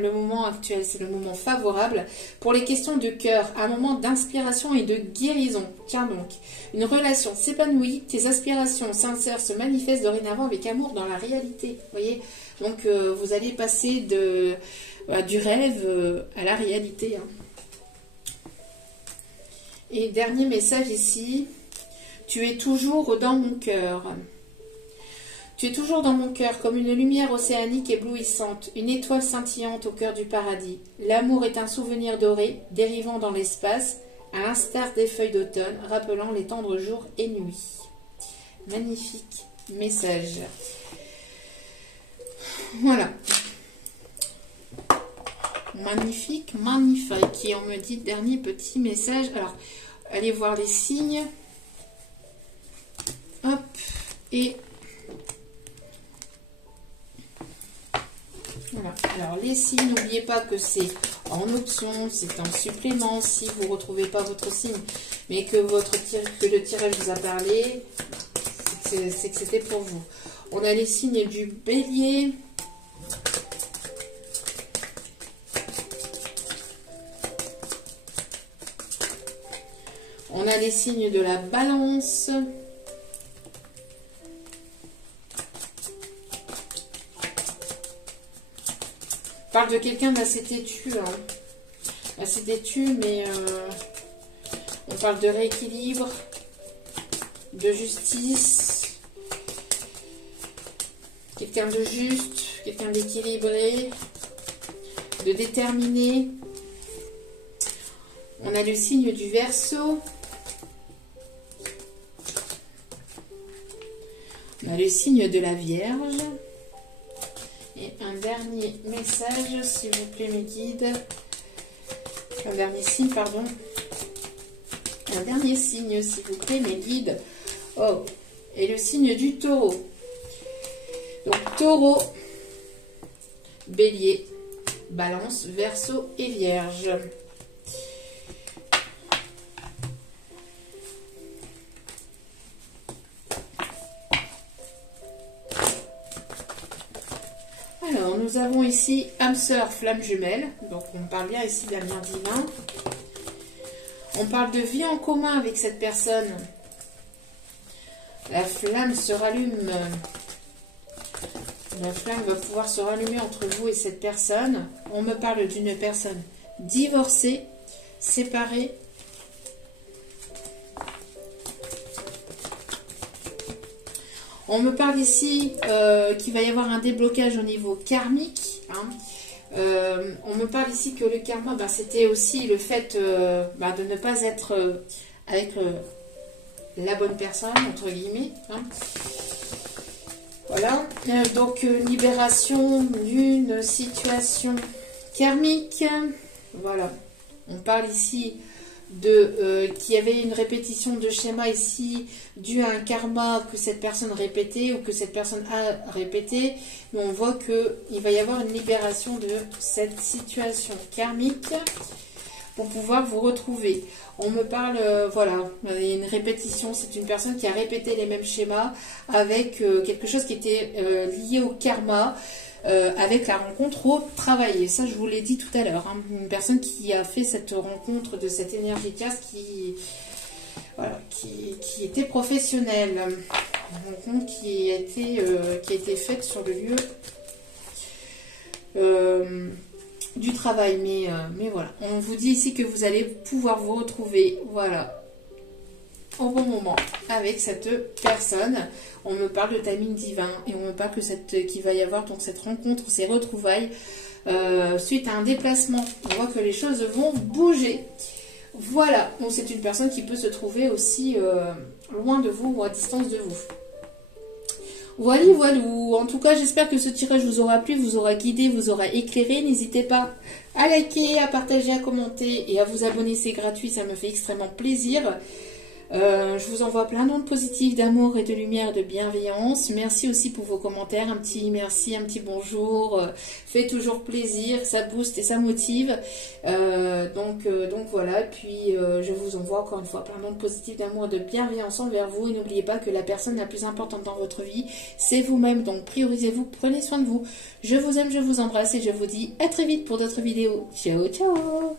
Le moment actuel, c'est le moment favorable pour les questions de cœur. Un moment d'inspiration et de guérison. Tiens donc, une relation s'épanouit. Tes aspirations sincères se manifestent dorénavant avec amour dans la réalité. Vous voyez? Donc, vous allez passer du rêve à la réalité. Et dernier message ici. Tu es toujours dans mon cœur. Tu es toujours dans mon cœur comme une lumière océanique éblouissante, une étoile scintillante au cœur du paradis. L'amour est un souvenir doré, dérivant dans l'espace, à l'instar des feuilles d'automne, rappelant les tendres jours et nuits. Magnifique message. Voilà. Magnifique, magnifique. Et on me dit dernier petit message. Alors, allez voir les signes. Hop. Et voilà. Alors, les signes, n'oubliez pas que c'est en option, c'est en supplément. Si vous ne retrouvez pas votre signe, mais que le tirage vous a parlé, c'est que c'était pour vous. On a les signes du bélier. On a les signes de la balance. On parle de quelqu'un d'assez têtu. Hein. Assez têtu, mais on parle de rééquilibre, de justice. Quelqu'un de juste, quelqu'un d'équilibré, de déterminé. On a le signe du Verseau. On a le signe de la Vierge. Et un dernier message, s'il vous plaît, mes guides. Un dernier signe, pardon. Un dernier signe, s'il vous plaît, mes guides. Oh, et le signe du Taureau. Donc, Taureau, Bélier, Balance, Verseau et Vierge. Alors, nous avons ici âme sœur, flamme jumelle. Donc, on parle bien ici d'un lien divin. On parle de vie en commun avec cette personne. La flamme se rallume. La flamme va pouvoir se rallumer entre vous et cette personne. On me parle d'une personne divorcée, séparée. On me parle ici qu'il va y avoir un déblocage au niveau karmique. Hein. On me parle ici que le karma, c'était aussi le fait de ne pas être avec la bonne personne, entre guillemets. Hein. Voilà. Donc, libération d'une situation karmique. Voilà. On parle ici qu'il y avait une répétition de schéma ici dû à un karma que cette personne répétait ou que cette personne a répété, mais on voit qu'il va y avoir une libération de cette situation karmique pour pouvoir vous retrouver. On me parle, voilà, il y a une répétition, c'est une personne qui a répété les mêmes schémas avec quelque chose qui était lié au karma, avec la rencontre au travail. Et ça, je vous l'ai dit tout à l'heure. Hein. Une personne qui a fait cette rencontre de cette énergie de casse qui était professionnelle. Une rencontre qui a été faite sur le lieu du travail. Mais voilà. On vous dit ici que vous allez pouvoir vous retrouver, voilà, au bon moment avec cette personne. On me parle de timing divin et on me parle qu'il va y avoir donc cette rencontre, ces retrouvailles suite à un déplacement. On voit que les choses vont bouger. Voilà, donc c'est une personne qui peut se trouver aussi loin de vous ou à distance de vous. Voilà, voilà. En tout cas, j'espère que ce tirage vous aura plu, vous aura guidé, vous aura éclairé. N'hésitez pas à liker, à partager, à commenter et à vous abonner, c'est gratuit, ça me fait extrêmement plaisir. Je vous envoie plein d'ondes positives, d'amour et de lumière, de bienveillance. Merci aussi pour vos commentaires, un petit merci, un petit bonjour, fait toujours plaisir, ça booste et ça motive. Donc voilà, puis je vous envoie encore une fois plein d'ondes positives, d'amour et de bienveillance envers vous. Et n'oubliez pas que la personne la plus importante dans votre vie, c'est vous-même. Donc priorisez-vous, prenez soin de vous. Je vous aime, je vous embrasse et je vous dis à très vite pour d'autres vidéos. Ciao, ciao!